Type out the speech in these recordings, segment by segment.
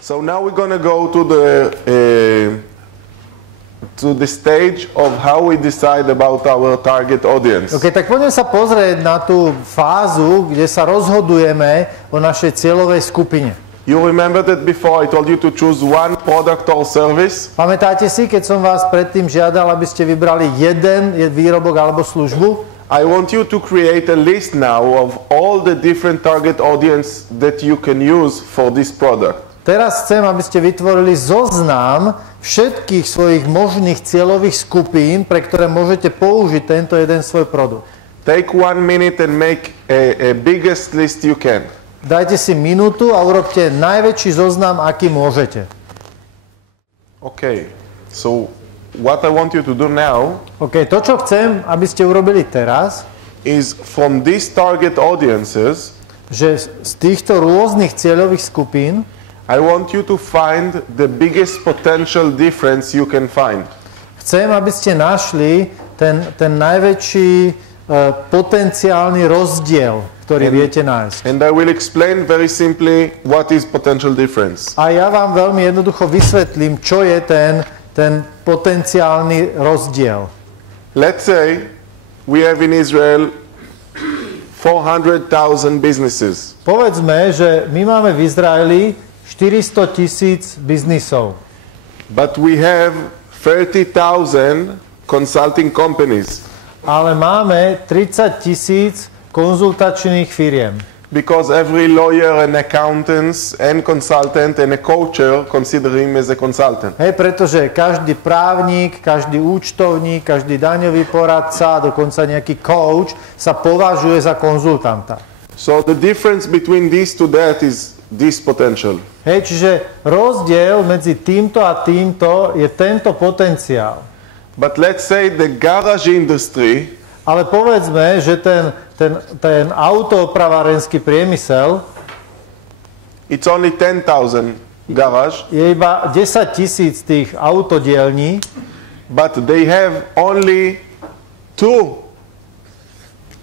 So now we're going to go to the stage of how we decide about our target audience. OK, tak poďme sa pozrieť na tú fázu, kde sa rozhodujeme o našej cieľovej skupine. You remember that before I told you to choose one product or service? Pamätáte si, keď som vás predtým žiadal, aby ste vybrali jeden výrobok alebo službu? I want you to create a list now of all the different target audience that you can use for this product. Teraz chcem, aby ste vytvorili zoznam všetkých svojich možných cieľových skupín, pre ktoré môžete použiť tento jeden svoj produkt. Take 1 minute and make a biggest list you can. Dajte si minútu a urobte najväčší zoznam, aký môžete. Okay, so what I want you to do now OK, to, čo chcem, aby ste urobili teraz, is from these target audiences, že z týchto rôznych cieľových skupín I want you to find the biggest potential difference you can find. chcem, aby ste našli ten najväčší potenciálny rozdiel, ktorý viete nájsť. And I will explain very simply what is potential difference. A ja vám veľmi jednoducho vysvetlím, čo je ten potenciálny rozdiel. Let's say we have in Israel 400,000 businesses. Povedzme, že my máme v Izraeli 400,000 biznisov, But we have 30,000 consulting companies. ale máme 30,000 konzultačných firiem. Because every lawyer and accountant and consultant and a coacher consider him as a consultant. Hej, pretože každý právnik, každý účtovník, každý daňový poradca, dokonca nejaký coach sa považuje za konzultanta. So the difference between these two that is this potential. Hej, čiže rozdiel medzi týmto a týmto je tento potenciál. But let's say the garage industry Ale povedzme, že ten autoopravárenský priemysel it's only 10,000 garage, je iba 10,000 tých autodielní, but they have only 2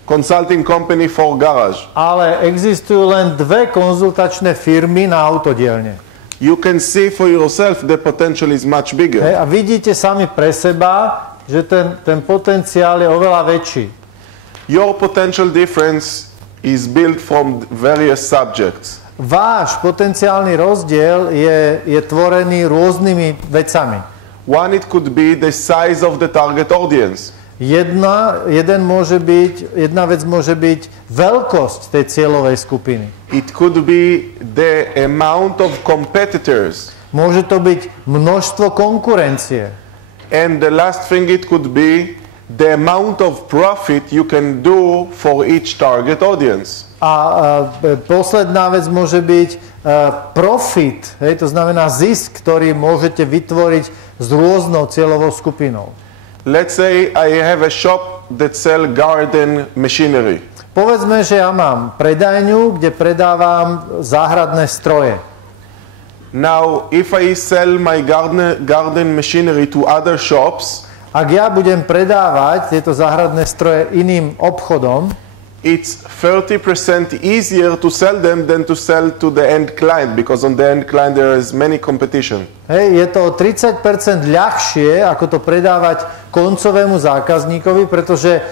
consulting company for garage. ale existujú len 2 konzultačné firmy na autodielne. You can see for yourself the potential is much bigger. Hej, a vidíte sami pre seba, že ten potenciál je oveľa väčší. Your potential difference is built from various subjects. Váš potenciálny rozdiel je tvorený rôznymi vecami. One, it could be the size of the target audience. Jedna vec môže byť veľkosť tej cieľovej skupiny. It could be the amount of competitors. Môže to byť množstvo konkurencie. And the last thing, it could be the amount of profit you can do for each target audience. A posledná vec môže byť profit, hej, to znamená zisk, ktorý môžete vytvoriť s rôznou cieľovou skupinou. Let's say I have a shop that sell garden machinery. Povedzme, že ja mám predajňu, kde predávam záhradné stroje. Now, if I sell my garden machinery to other shops, Ak ja budem predávať tieto záhradné stroje iným obchodom, it's 30% easier to sell them than to sell to the end client, because on the end client there is many competition. hej, je to o 30% ľahšie, ako to predávať koncovému zákazníkovi, pretože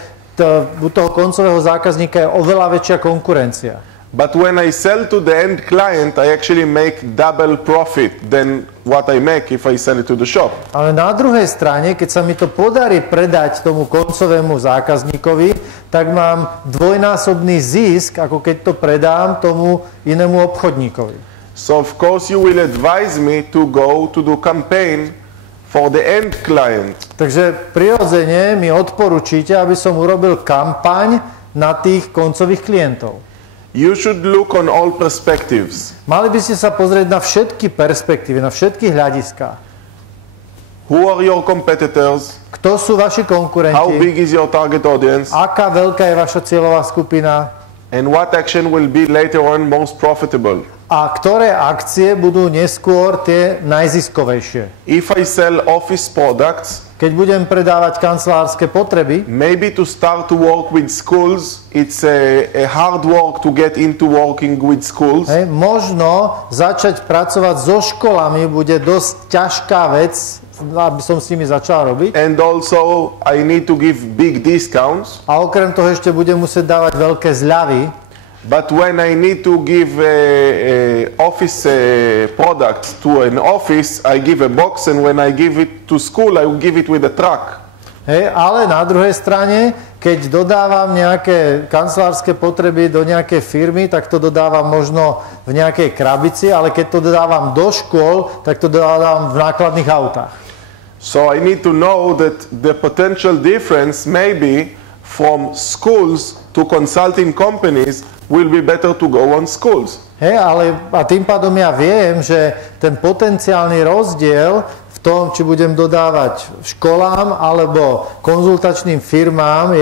u toho koncového zákazníka je oveľa väčšia konkurencia. But when I sell to the end client, I actually make double profit than what I make if I sell it to the shop. Ale na druhej strane, keď sa mi to podarí predať tomu koncovému zákazníkovi, tak mám dvojnásobný zisk, ako keď to predám tomu inému obchodníkovi. So of course you will advise me to go to do campaign for the end client. Takže prirodzene mi odporúčite, aby som urobil kampaň na tých koncových klientov. You should look on all perspectives. Mali by ste sa pozrieť na všetky perspektívy, na všetky hľadiská. Who are your competitors? Kto sú vaši konkurenti? How big is your target audience? Aká veľká je vaša cieľová skupina? And what action will be later on most profitable? A ktoré akcie budú neskôr tie najziskovejšie? If I sell office products, keď budem predávať kancelárske potreby, maybe to start to work with schools, it's a hard work to get into working with schools. Možno začať pracovať so školami bude dosť ťažká vec, aby som s nimi začal robiť. And also I need to give big discounts. A okrem toho ešte budem musieť dávať veľké zľavy. But when I need to give office products to an office, I give a box, and when I give it to school, I will give it with a truck. Ale na druhej strane, keď dodávam nejaké kancelárske potreby do nejakej firmy, tak to dodávam možno v nejakej krabici, ale keď to dodávam do škôl, tak to dodávam v nákladných autách. So I need to know that the potential difference maybe from schools to consulting companies will be better to go on schools. Ale a tým pádom ja viem, že ten potenciálny rozdiel v tom, či budem dodávať školám alebo konzultačným firmám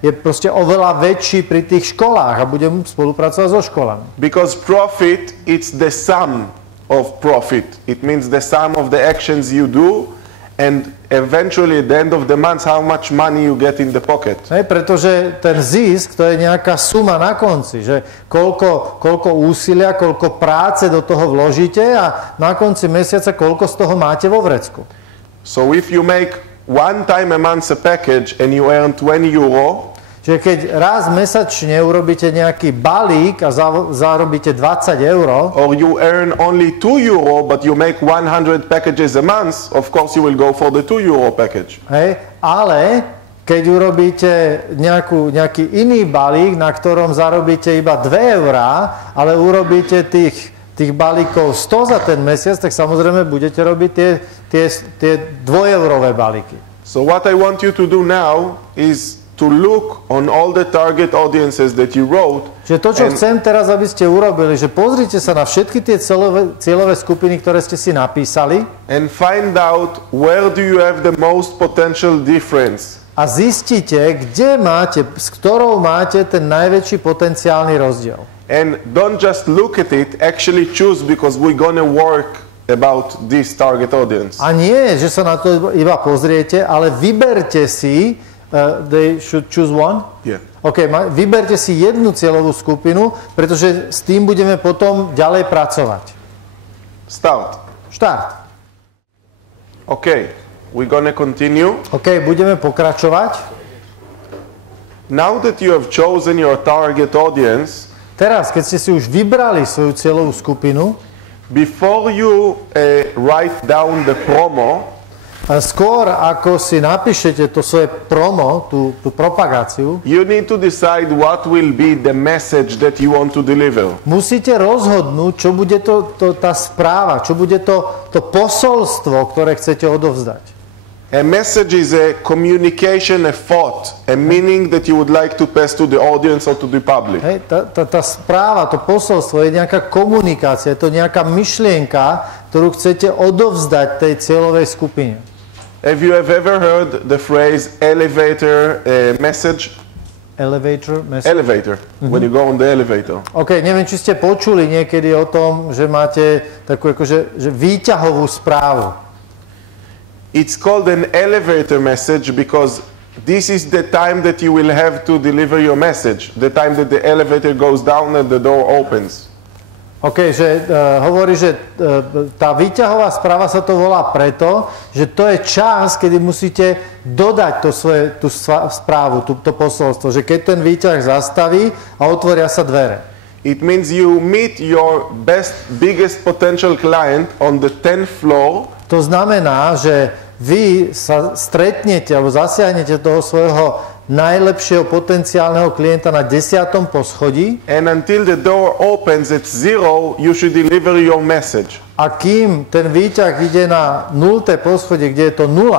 je proste oveľa väčší pri tých školách a budem spolupracovať so školami. Because profit, it's the sum of profit. It means the sum of the actions you do and eventually at the end of the month how much money you get in the pocket. Pretože ten zisk, to je nejaká suma na konci, že koľko úsilia, koľko práce do toho vložíte a na konci mesiaca koľko z toho máte vo vrecku. So if you make one time a month a package and you earn 20 euro, čiže keď raz mesačne urobíte nejaký balík a zarobíte 20 euro, or you earn only 2 euro but you make 100 packages a month, of course you will go for the 2 euro package. Ale keď urobíte nejaký iný balík, na ktorom zarobíte iba 2 eurá, ale urobíte tých balíkov 100 za ten mesiac, tak samozrejme budete robiť tie 2-eurové balíky. So what I want you to do now is to look on all the target audiences that you wrote. Čiže to, čo chcem teraz, aby ste urobili, že pozrite sa na všetky tie cieľové skupiny, ktoré ste si napísali. And find out where do you have the most potential difference. A zistite, s ktorou máte ten najväčší potenciálny rozdiel. And don't just look at it, actually choose, because we're gonna work about this target audience. A nie, že sa na to iba pozriete, ale vyberte si. They should choose one? Yeah. OK, vyberte si jednu cieľovú skupinu, pretože s tým budeme potom ďalej pracovať. Štart. OK, we're gonna continue. OK, budeme pokračovať. Now that you have chosen your target audience, teraz, keď ste si už vybrali svoju cieľovú skupinu, before you write down the promo, skôr ako si napíšete to svoje promo, tú propagáciu, you need to decide what will be the message that you want to deliver. Musíte rozhodnúť, čo bude tá správa, čo bude to posolstvo, ktoré chcete odovzdať. A message is a communication, a thought, a meaning that you would like to pass to the audience or to the public. Tá správa, to posolstvo je nejaká komunikácia, je to nejaká myšlienka, ktorú chcete odovzdať tej cieľovej skupine. Have you ever heard the phrase elevator message? Elevator message? Elevator, when you go on the elevator. OK, neviem, či ste počuli niekedy o tom, že máte takú akože výťahovú správu. It's called an elevator message because this is the time that you will have to deliver your message, the time that the elevator goes down and the door opens. OK, že hovorí, že tá výťahová správa sa to volá preto, že to je čas, kedy musíte dodať tú správu, to posolstvo, že keď ten výťah zastaví a otvoria sa dvere. It means you meet your biggest potential client on the 10th floor. To znamená, že vy sa stretnete alebo zasiahnete toho svojho najlepšieho potenciálneho klienta na 10. poschodí. And until the door opens at 0, you should deliver your message. A kým ten výťah ide na 0. poschodie, kde je to 0,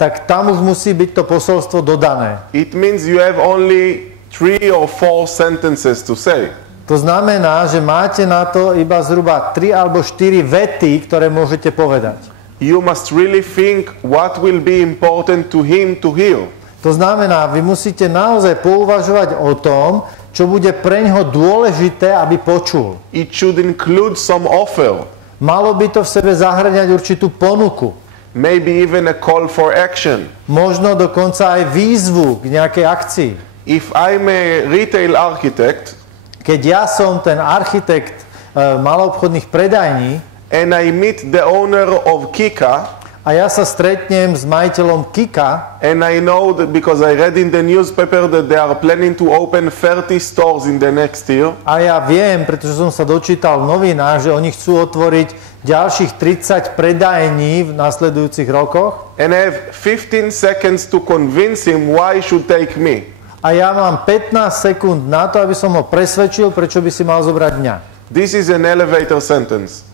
tak tam už musí byť to posolstvo dodané. It means you have only 3 or 4 sentences to say. To znamená, že máte na to iba zhruba 3 alebo 4 vety, ktoré môžete povedať. You must really think what will be important to him to hear. To znamená, vy musíte naozaj pouvažovať o tom, čo bude preňho dôležité, aby počul. It should include some offer. Malo by to v sebe zahŕňať určitú ponuku. maybe even a call for action. Možno dokonca aj výzvu k nejakej akcii. If I'm a retail architect Keď ja som ten architekt maloobchodných predajní and I meet the owner of Kika, a ja sa stretnem s majiteľom Kika and I know that because I read in the newspaper that they are planning to open 30 stores in the next year, a ja viem, pretože som sa dočítal v novinách, že oni chcú otvoriť ďalších 30 predajní v nasledujúcich rokoch, and I have 15 seconds to convince him why he should take me. a ja mám 15 sekúnd na to, aby som ho presvedčil, prečo by si mal zobrať mňa. This is an elevator sentence.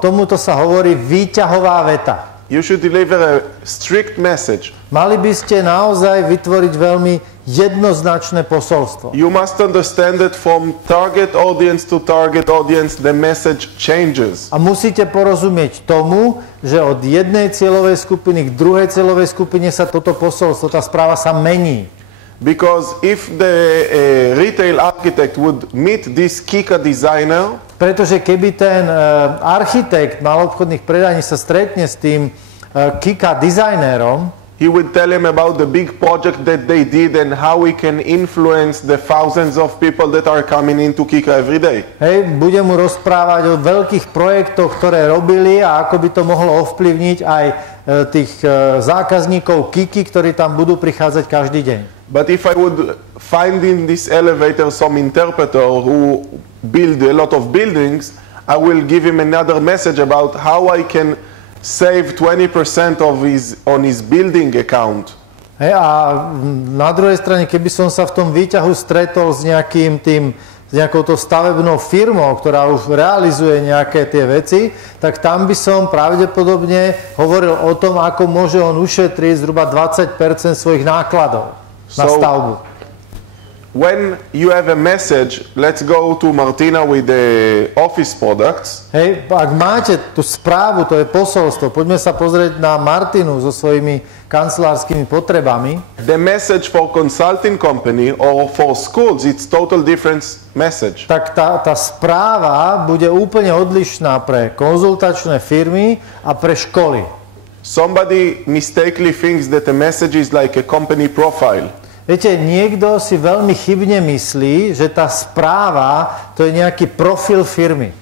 Tomuto sa hovorí výťahová veta. You should deliver a strict message. Mali by ste naozaj vytvoriť veľmi jednoznačné posolstvo. You must understand that from target audience to target audience the message changes. A musíte porozumieť tomu, že od jednej cieľovej skupiny k druhej cieľovej skupine sa toto posolstvo, tá správa sa mení. Because if the retail architect would meet this Kika designer, Pretože keby ten architekt maloobchodných predajní sa stretne s tým Kika dizajnérom, he would tell him about the big project that they did and how we can influence the thousands of people that are coming into Kika every day. hej, bude mu rozprávať o veľkých projektoch, ktoré robili a ako by to mohlo ovplyvniť aj tých zákazníkov Kiki, ktorí tam budú prichádzať každý deň. But if I would find in this elevator some interpreter who build a lot of buildings, I will give him another message about how I can save 20% of on his building account. Hej, a na druhej strane, keby som sa v tom výťahu stretol s nejakou to stavebnou firmou, ktorá už realizuje nejaké tie veci, tak tam by som pravdepodobne hovoril o tom, ako môže on ušetriť zhruba 20% svojich nákladov na stavbu. When you have a message, let's go to Martina with the office products. Hej, ak máte tú správu, to je posolstvo, poďme sa pozrieť na Martinu so svojimi kancelárskymi potrebami. The message for consulting company or for schools, it's total different message. Tak tá správa bude úplne odlišná pre konzultačné firmy a pre školy. Somebody mistakenly thinks that a message is like a company profile. Viete, niekto si veľmi chybne myslí, že tá správa to je nejaký profil firmy.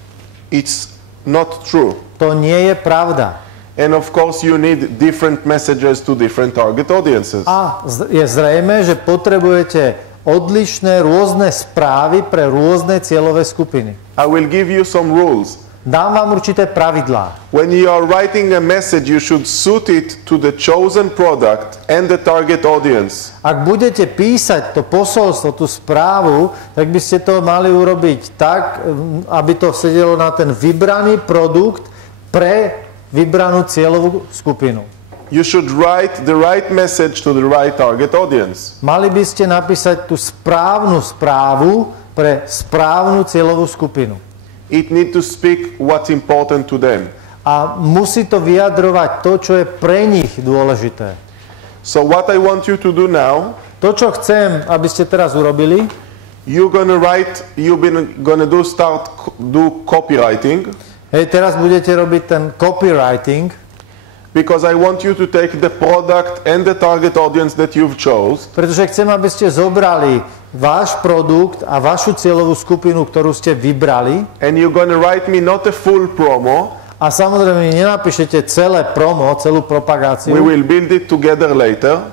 It's not true. To nie je pravda. And of course you need different messages to different target audiences. A je zrejme, že potrebujete odlišné rôzne správy pre rôzne cieľové skupiny. I will give you some rules. Dám vám určité pravidlá. When you are writing a message, you should suit it to the chosen product and the target audience. Ak budete písať to posolstvo, tú správu, tak by ste to mali urobiť tak, aby to sedelo na ten vybraný produkt pre vybranú cieľovú skupinu. You should write the right message to the right target audience. Mali by ste napísať tú správnu správu pre správnu cieľovú skupinu. It needs to speak what's important to them. A musí to vyjadrovať to, čo je pre nich dôležité. So what I want you to do now, To, čo chcem, aby ste teraz urobili, you're gonna do copywriting. hej, teraz budete robiť ten copywriting, Because I want you to take the product and the target audience that you've chose. pretože chcem, aby ste zobrali váš produkt a vašu cieľovú skupinu, ktorú ste vybrali, And you're gonna write me not a full promo. a samozrejme nenapíšete celé promo, celú propagáciu. We will build it together later.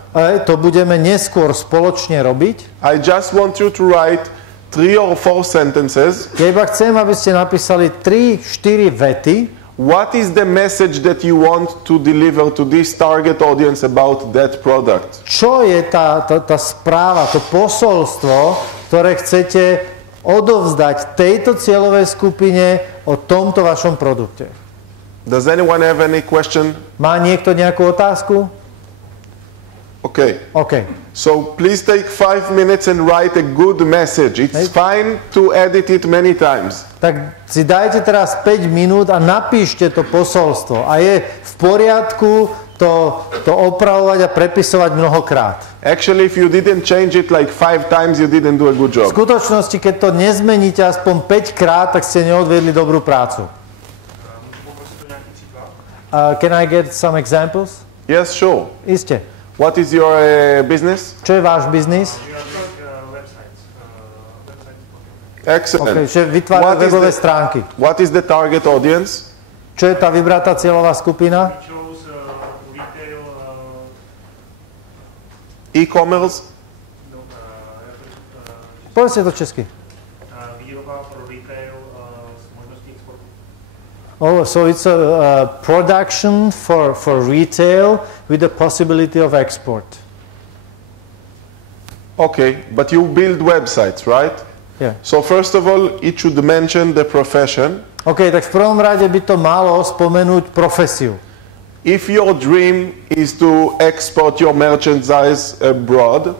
To budeme neskôr spoločne robiť. I just want you to write 3 or 4 sentences. Ja iba chcem, aby ste napísali 3-4 vety. What is the message that you want to deliver to this target audience about that product? Čo je tá správa, to posolstvo, ktoré chcete odovzdať tejto cieľovej skupine o tomto vašom produkte? Does anyone have any question? Má niekto nejakú otázku? Okay. OK. So please take 5 minutes and write a good message. It's fine to edit it many times. Tak si dajte teraz 5 minút a napíšte to posolstvo. A je v poriadku to opravovať a prepisovať mnohokrát. Actually, if you didn't change it like 5 times, you didn't do a good V job. skutočnosti, keď to nezmeníte aspoň 5 krát, tak ste neodvedli dobrú prácu. Poprosím Can I get some examples? Yes, sure. Iste. What is your business? Čo je váš biznis? Excellent. Okay, že vytvárajú webové stránky. What is the target audience? Čo je tá vybratá cieľová skupina? E-commerce? Povedzte to česky. Oh, so it's a production for retail with the possibility of export. Okay, but you build websites, right? Yeah. So first of all, it should mention the profession. OK, tak v prvom rade by to malo spomenúť profesiu. If your dream is to export your merchandise abroad,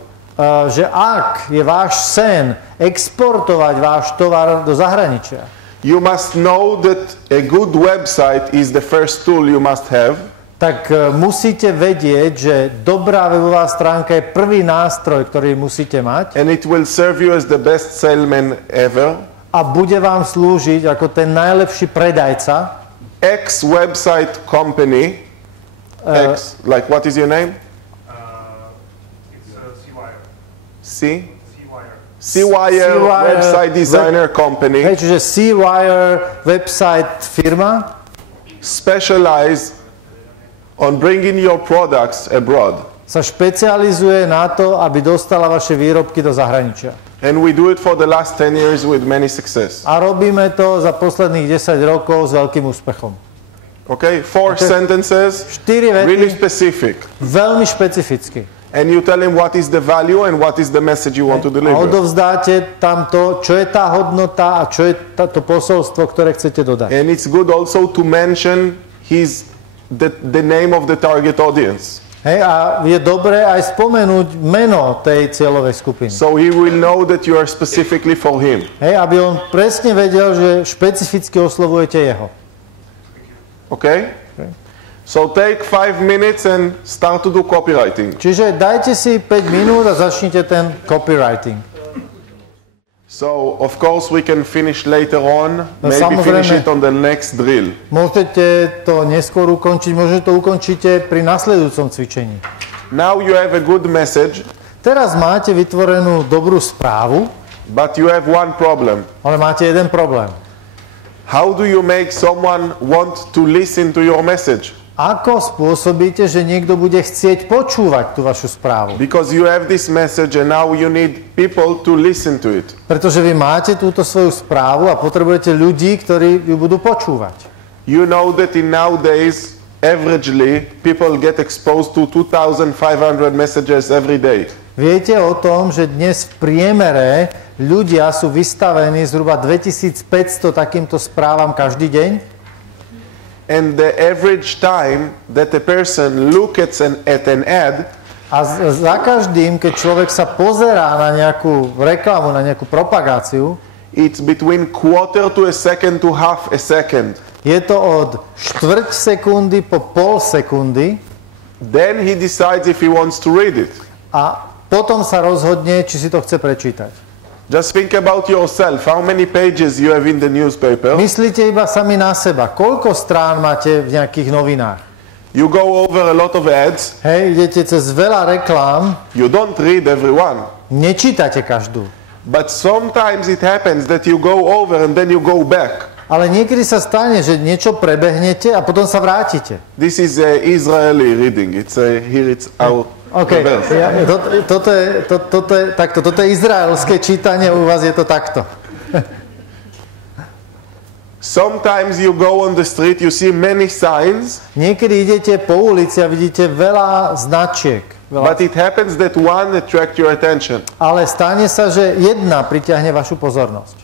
Že ak je váš sen exportovať váš tovar do zahraničia, you must know that a good website is the first tool you must have. tak musíte vedieť, že dobrá webová stránka je prvý nástroj, ktorý musíte mať. And it will serve you as the best salesman ever. A bude vám slúžiť ako ten najlepší predajca. X website company. X, like what is your name? It's C? C-Wire. C-Wire website designer company. Hej, čiže C-Wire website firma Specialize on bringing your products abroad. sa špecializuje na to, aby dostala vaše výrobky do zahraničia. And we do it for the last 10 years with many success. A robíme to za posledných 10 rokov s veľkým úspechom. Okay? Four sentences, 4 really vety, specific. veľmi špecificky. And you tell him what is the value and what is the message you want to A deliver. odovzdáte tam to, čo je tá hodnota a čo je to posolstvo, ktoré chcete dodať. And it's good also to mention the name of the target audience. Hej, a je dobré aj spomenúť meno tej cieľovej skupiny. So he will know that you are specifically for him. Hej, aby on presne vedel, že špecificky oslovujete jeho. Okay? So take 5 minutes and start to do copywriting. Čiže dajte si 5 minút a začnite ten copywriting. So, of course, we can finish later on. No, Maybe finish it on the next drill. Môžete to neskôr ukončiť, možno to ukončíte pri nasledujúcom cvičení. Now you have a good message, Teraz máte vytvorenú dobrú správu, but you have one problem. ale máte jeden problém. How do you make someone want to listen to your message? Ako spôsobíte, že niekto bude chcieť počúvať tú vašu správu? Because you have this message and now you need people to listen to it. Pretože vy máte túto svoju správu a potrebujete ľudí, ktorí ju budú počúvať. You know that in nowadays, averagely, people get exposed to 2,500 messages every day. Viete o tom, že dnes v priemere ľudia sú vystavení zhruba 2500 takýmto správam každý deň? And the average time that a person looks at an ad A za každým, keď človek sa pozerá na nejakú reklamu, na nejakú propagáciu, it's between quarter to a second to half a second. je to od štvrť sekundy po pol sekundy Then he decides if he wants to read it. a potom sa rozhodne, či si to chce prečítať. Just think about yourself. How many pages you have in the newspaper? Myslíte iba sami na seba. Koľko strán máte v nejakých novinách? You go over a lot of ads. Hej, idete cez veľa reklám, You don't read every one. nečítate každú. But sometimes it happens that you go over and then you go back. Ale niekedy sa stane, že niečo prebehnete a potom sa vrátite. This is Israeli reading. Here it's our OK, reverse. toto je izraelské čítanie, u vás je to takto. Sometimes you go on the street, you see many signs, Niekedy idete po ulici a vidíte veľa značiek. but it happens that one attracts your attention. Ale stane sa, že jedna pritiahne vašu pozornosť.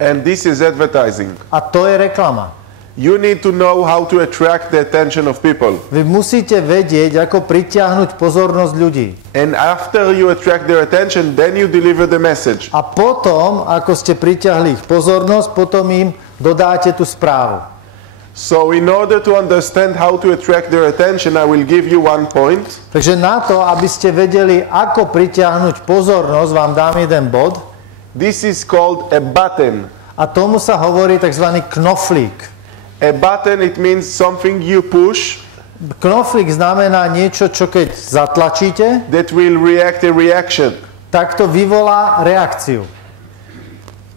And this is advertising. A to je reklama. You need to know how to attract the attention of people. Vy musíte vedieť, ako pritiahnuť pozornosť ľudí. And after you attract their attention, then you deliver the message. A potom, ako ste pritiahli ich pozornosť, potom im dodáte tú správu. So in order to understand how to attract their attention, I will give you one point. Takže na to, aby ste vedeli, ako pritiahnuť pozornosť, vám dám jeden bod. This is called a button. A tomu sa hovorí tzv. Knoflík. A button, it means something you push Knoflík znamená niečo, čo keď zatlačíte, that will react a reaction. tak to vyvolá reakciu.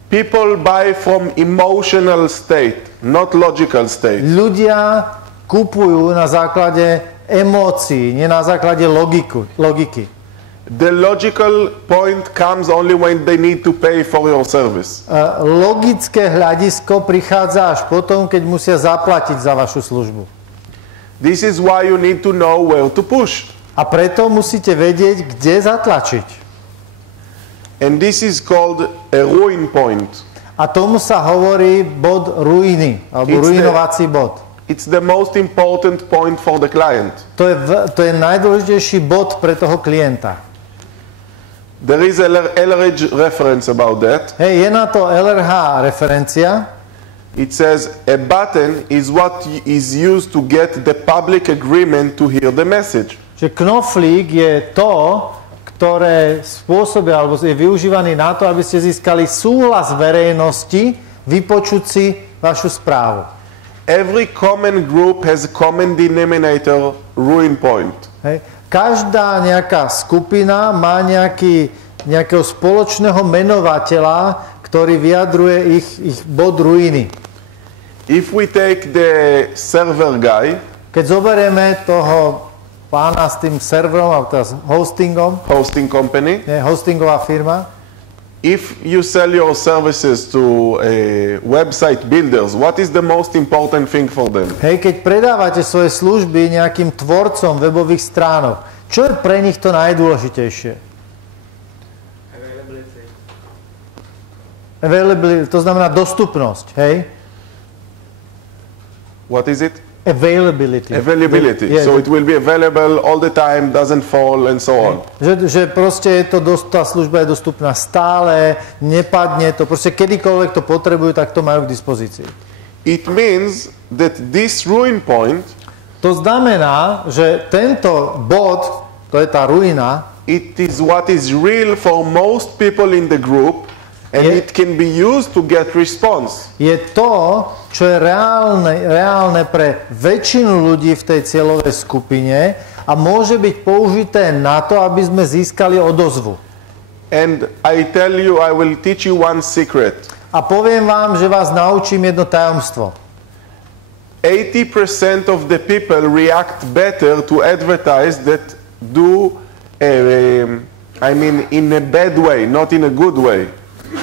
People buy from emotional state, not logical state. Ľudia kupujú na základe emócií, nie na základe logiky. The logical point comes only when they need to pay for your service. Logické hľadisko prichádza až potom, keď musia zaplatiť za vašu službu. This is why you need to know where to push. A preto musíte vedieť, kde zatlačiť. And this is called a ruin point. A tomu sa hovorí bod ruiny, alebo ruinovací bod. It's the most important point for the client. To je najdôležitejší bod pre toho klienta. There is a LRH reference about that. Hej, je na to LRH referencia. It says a button is what is used to get the public agreement to hear the message. Že knoflík je to, ktoré spôsobí, alebo je využívaný na to, aby ste získali súhlas verejnosti vypočuť si vašu správu. Every common group has a common denominator, ruin point. Hej. Každá nejaká skupina má nejakého spoločného menovateľa, ktorý vyjadruje ich bod ruiny. If we take the server guy, keď zoberieme toho pána s tým serverom, alebo teda s hostingom, hosting company, hostingová firma, if you sell your services to website builders, what is the most important thing for them? Hej, keď predávate svoje služby nejakým tvorcom webových stránok, čo je pre nich to najdôležitejšie? Availability, to znamená dostupnosť, hej? What is it? Availability. Availability. So it will be available all the time, doesn't fall, and so on. Že proste je to tá služba je dostupná stále, nepadne to, proste kedykoľvek to potrebujú, tak to majú k dispozícii. It means that this ruin point, to znamená, že tento bod, to je tá ruina, it is what is real for most people in the group, and it can be used to get response. Je to, čo je reálne pre väčšinu ľudí v tej cieľovej skupine a môže byť použité na to, aby sme získali odozvu. And I will teach you one secret. A poviem vám, že vás naučím jedno tajomstvo. 80% of the people react better to advertise that do, in a bad way, not in a good way.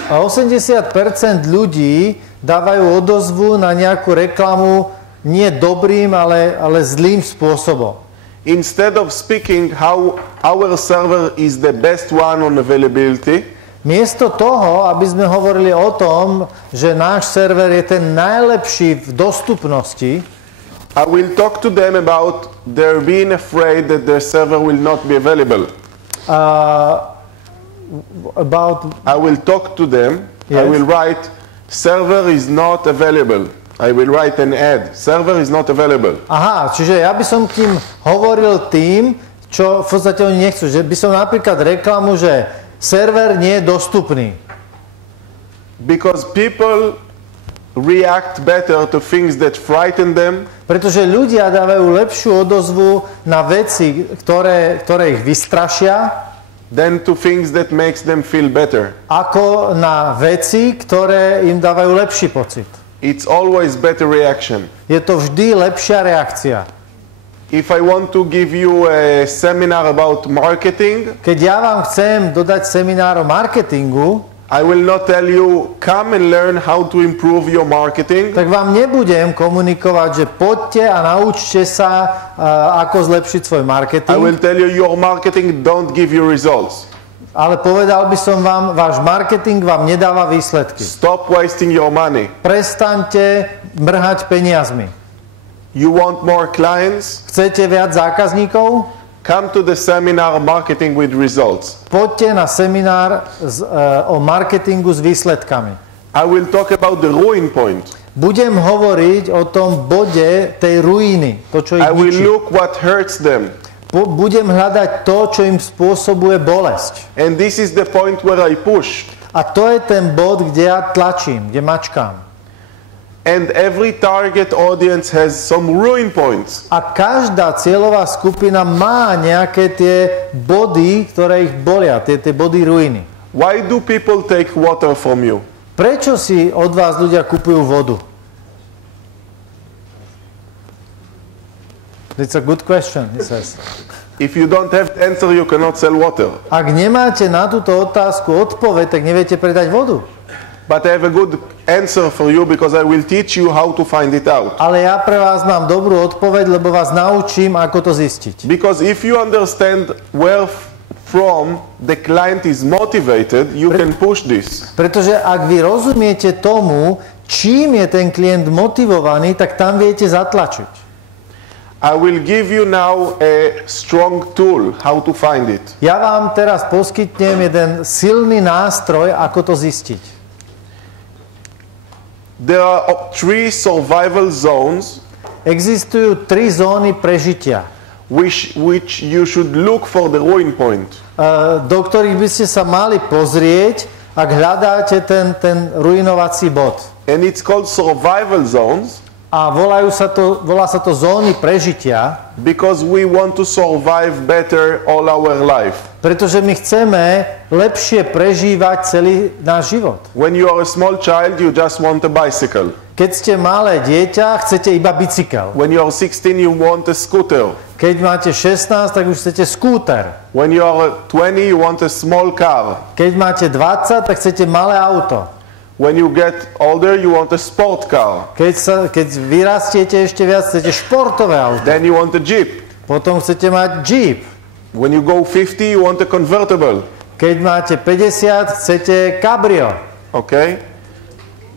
A 80% ľudí dávajú odozvu na nejakú reklamu nie dobrým, ale zlým spôsobom. Instead of speaking how our server is the best one on availability, miesto toho, aby sme hovorili o tom, že náš server je ten najlepší v dostupnosti, I will talk to them about their being afraid that their server will not be available. I will talk to them, yes. I will write, server is not available. I will write an ad. Server is not available. Aha, čiže ja by som tým hovoril tým, čo v podstate oni nechcú. Že by som napríklad reklamu, že server nie je dostupný. Because people react better to things that frighten them. Pretože ľudia dávajú lepšiu odozvu na veci, ktoré ich vystrašia, than to things that makes them feel better. Ako na veci, ktoré im dávajú lepší pocit. It's always better reaction. Je to vždy lepšia reakcia. If I want to give you a seminar about marketing, keď ja vám chcem dodať seminár o marketingu, I will not tell you, come and learn how to improve your marketing. Tak vám nebudem komunikovať, že poďte a naučte sa, ako zlepšiť svoj marketing. I will tell you, your marketing don't give you results. Ale povedal by som vám, váš marketing vám nedáva výsledky. Stop wasting your money. Prestaňte mrhať peniazmi. You want more clients? Chcete viac zákazníkov? Come to the seminar Marketing with Results. Poďte na seminár o marketingu s výsledkami. I will talk about the ruin point. Budem hovoriť o tom bode tej ruiny, to, čo ich I will ničí. look what hurts them. Budem hľadať to, čo im spôsobuje bolesť. And this is the point where I push. A to je ten bod, kde ja tlačím, kde mačkám. And every target audience has some ruin points. A každá cieľová skupina má nejaké tie body, ktoré ich bolia, tie body ruiny. Why do people take water from you? Prečo si od vás ľudia kupujú vodu? It's a good question, he says. If you don't have the answer, you cannot sell water. Ak nemáte na túto otázku odpoveď, tak neviete predať vodu. But I have a good answer for you because I will teach you how to find it out. Ale ja pre vás mám dobrú odpoveď, lebo vás naučím, ako to zistiť. Because if you understand where from the client is motivated, you can push this. Pretože ak vy rozumiete tomu, čím je ten klient motivovaný, tak tam viete zatlačiť. I will give you now a strong tool how to find it. Ja vám teraz poskytnem jeden silný nástroj, ako to zistiť. There are 3 survival zones Existujú 3 zóny prežitia, which you should look for the ruin point. do ktorých by ste sa mali pozrieť, ak hľadáte ten ruinovací bod. And it's called survival zones A volá sa to zóny prežitia, because we want to survive better all our life. pretože my chceme lepšie prežívať celý náš život. When you are a small child, you just want a bicycle. Keď ste malé dieťa, chcete iba bicykel. When you are 16, you want a scooter. Keď máte 16, tak už chcete skúter. When you are 20, you want a small car. Keď máte 20, tak chcete malé auto. When you get older, you want a sport car. Keď vyrastiete ešte viac, chcete športové auto. Then you want a jeep. Potom chcete mať Jeep. When you go 50, you want a convertible. Keď máte 50, chcete cabrio. Okay?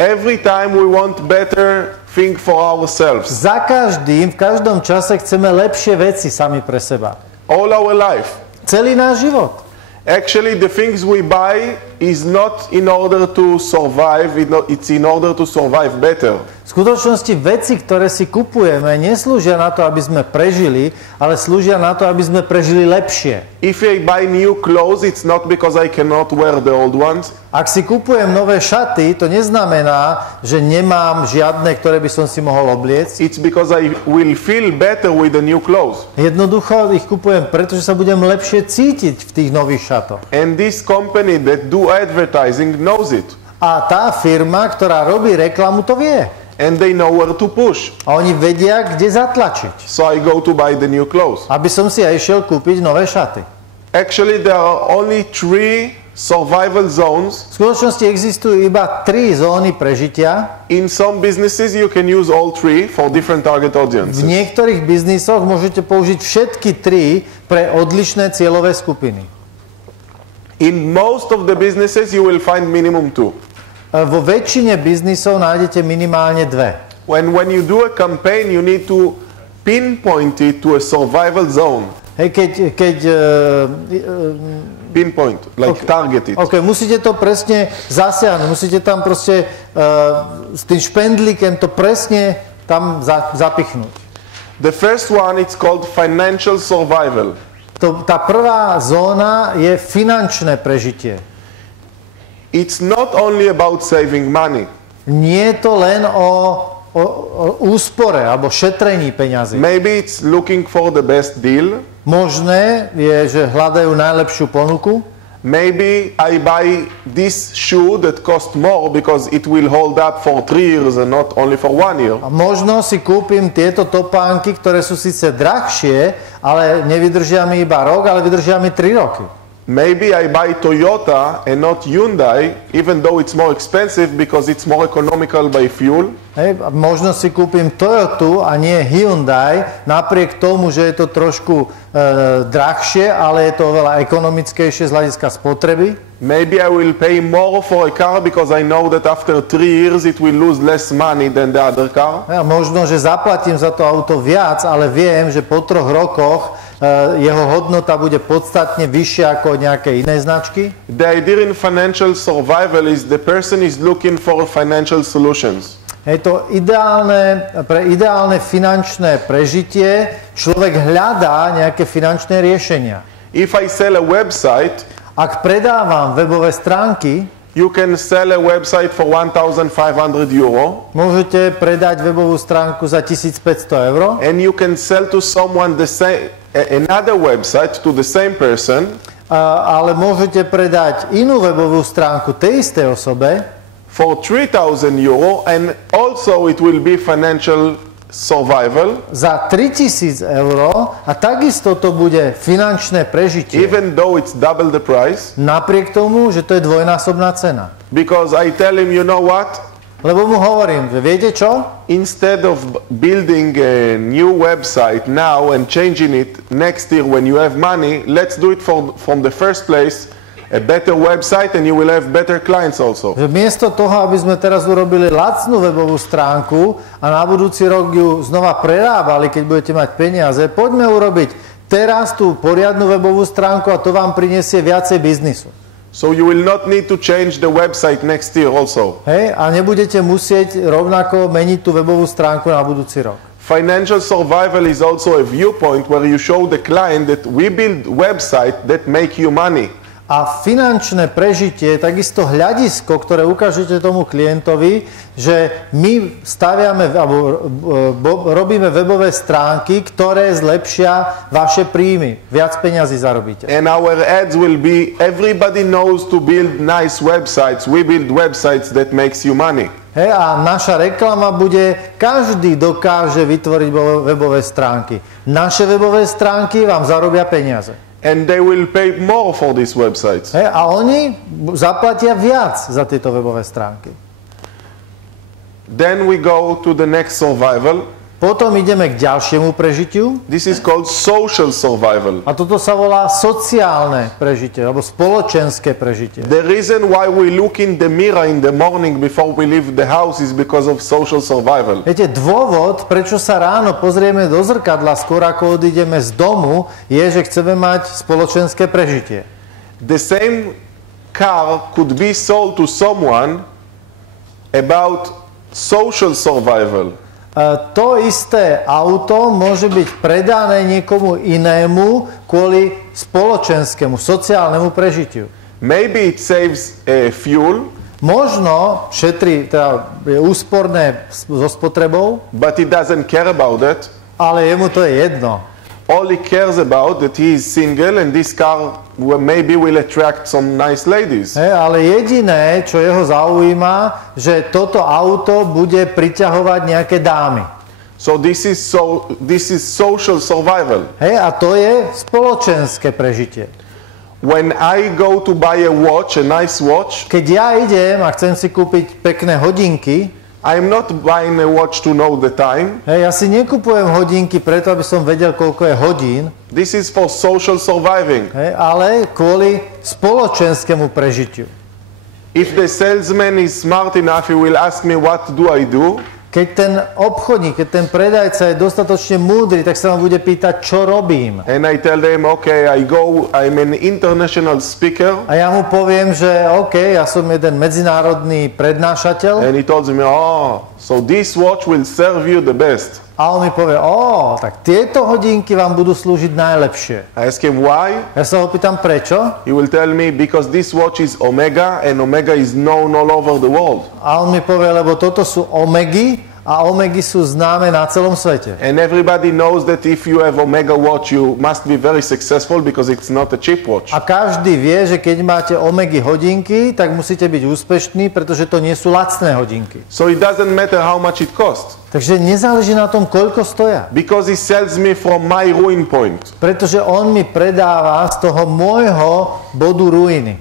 Every time we want better thing for ourselves. V každom čase chceme lepšie veci sami pre seba. All our life. Celý náš život. Actually, the things we buy is not in order to survive, it's in order to survive better. V skutočnosti veci, ktoré si kupujeme, neslúžia na to, aby sme prežili, ale slúžia na to, aby sme prežili lepšie. If I buy new clothes, it's not because I cannot wear the old ones. Ak si kupujem nové šaty, to neznamená, že nemám žiadne, ktoré by som si mohol obliecť. It's because I will feel better with the new clothes. Jednoducho ich kupujem, pretože sa budem lepšie cítiť v tých nových šatoch. And this company that do advertising knows it. A tá firma, ktorá robí reklamu, to vie. And they know where to push. A oni vedia, kde zatlačiť. So I go to buy the new clothes. Aby som si aj išiel kúpiť nové šaty. Actually, there are only 3 survival zones. V skutočnosti existujú iba 3 zóny prežitia. In some businesses, you can use all 3 for different target audiences. V niektorých biznisoch môžete použiť všetky 3 pre odlišné cieľové skupiny. In most of the businesses, you will find minimum 2. Vo väčšine biznisov nájdete minimálne 2. When you do a campaign, you need to pinpoint it to a survival zone. Hej, keď Pinpoint, like target it. OK, musíte to presne zasiahnuť, musíte tam proste s tým špendlíkem to presne tam zapichnúť. The first one, it's called financial survival. Tá prvá zóna je finančné prežitie. It's not only about saving money. Nie je to len o úspore alebo šetrení peňazí. Maybe it's looking for the best deal. Možné je, že hľadajú najlepšiu ponuku. Maybe I buy this shoe that costs more because it will hold up for 3 years and not only for 1 year. A možno si kúpim tieto topánky, ktoré sú síce drahšie, ale nevydržia mi iba rok, ale vydržia mi 3 roky. Maybe I buy Toyota and not Hyundai, even though it's more expensive because it's more economical by fuel. Hej, možno si kúpim Toyotu a nie Hyundai, napriek tomu, že je to trošku drahšie, ale je to oveľa ekonomickejšie z hľadiska spotreby. Maybe I will pay more for a car because I know that after 3 years it will lose less money than the other car. Ja, možno, že zaplatím za to auto viac, ale viem, že po 3 rokoch jeho hodnota bude podstatne vyššia ako nejaké iné značky. The idea in financial survival is the person is looking for financial solutions. Je to pre ideálne finančné prežitie, človek hľadá nejaké finančné riešenia. If I sell a website, Ak predávam webové stránky, You can sell a website for 1,500 euro. Môžete predať webovú stránku za 1500 euro. And you can sell to someone another website to the same person. Ale môžete predať inú webovú stránku tej istej osobe for 3,000 euro, and also it will be financial survival. Za 3000 euro a takisto to bude finančné prežitie. Even though it's double the price. Napriek tomu, že to je dvojnásobná cena. Because I tell him, you know what? Lebo mu hovorím, že viete čo? Instead of building a new website now and changing it next year when you have money, let's do it from the first place, a better website, and you will have better clients also. Že miesto toho, aby sme teraz urobili lacnú webovú stránku a na budúci rok ju znova prerábali, keď budete mať peniaze, poďme urobiť teraz tú poriadnu webovú stránku a to vám prinesie viacej biznisu. So you will not need to change the website next year also. Hej, a nebudete musieť rovnako meniť tú webovú stránku na budúci rok. Financial survival is also a viewpoint where you show the client that we build website that make you money. A finančné prežitie je takisto hľadisko, ktoré ukážete tomu klientovi, že my staviame alebo robíme webové stránky, ktoré zlepšia vaše príjmy. Viac peňazí zarobíte. And our ads will be, everybody knows to build nice websites. We build websites that makes you money. Hej, a naša reklama bude, každý dokáže vytvoriť webové stránky. Naše webové stránky vám zarobia peniaze. And they will pay more for these websites. Hej, a oni zaplatia viac za tieto webové stránky. Then we go to the next survival. Potom ideme k ďalšiemu prežitiu. This is called social survival. A toto sa volá sociálne prežitie, alebo spoločenské prežitie. The reason why we look in the mirror in the morning before we leave the house is because of social survival. Viete, dôvod, prečo sa ráno pozrieme do zrkadla skôr ako odídeme z domu, je, že chceme mať spoločenské prežitie. The same car could be sold to someone about social survival. To isté auto môže byť predané niekomu inému kvôli spoločenskému, sociálnemu prežitiu. Maybe it saves fuel. Možno šetrí, teda je úsporné so spotrebou, but he doesn't care about that. Ale jemu to je jedno. All he cares about that he is single and this car maybe will attract some nice ladies. Ale jediné, čo jeho zaujíma, že toto auto bude priťahovať nejaké dámy. So this is social survival. A to je spoločenské prežitie. When I go to buy a watch, a nice watch, keď ja idem a chcem si kúpiť pekné hodinky, I'm not buying a watch to know the time. Ja si nekupujem hodinky preto, aby som vedel, koľko je hodín. This is for social surviving. Ale kvôli spoločenskému prežitiu. If the salesman is smart enough, he will ask me what do I do. Keď ten obchodník, keď ten predajca je dostatočne múdry, tak sa ma bude pýtať, čo robím. And I tell them, okay, I'm an international speaker. A ja mu poviem, že OK, ja som jeden medzinárodný prednášateľ. And he told me, so this watch will serve you the best. A on mi povie, tak tieto hodinky vám budú slúžiť najlepšie. I ask him why. Ja sa ho pýtam prečo. He will tell me because this watch is Omega and Omega is known all over the world. A on mi povie, lebo toto sú Omegy a Omegy sú známe na celom svete. And everybody knows that if you have Omega watch, you must be very successful because it's not a cheap watch. A každý vie, že keď máte Omegy hodinky, tak musíte byť úspešní, pretože to nie sú lacné hodinky. So it doesn't matter how much it costs. Takže nezáleží na tom, koľko stoja. Because he sells me from my ruin point. Pretože on mi predáva z toho môjho bodu ruiny.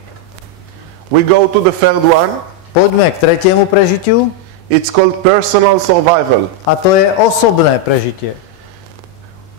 We go to the third one. Poďme k tretiemu prežitiu. It's called personal survival. A to je osobné prežitie.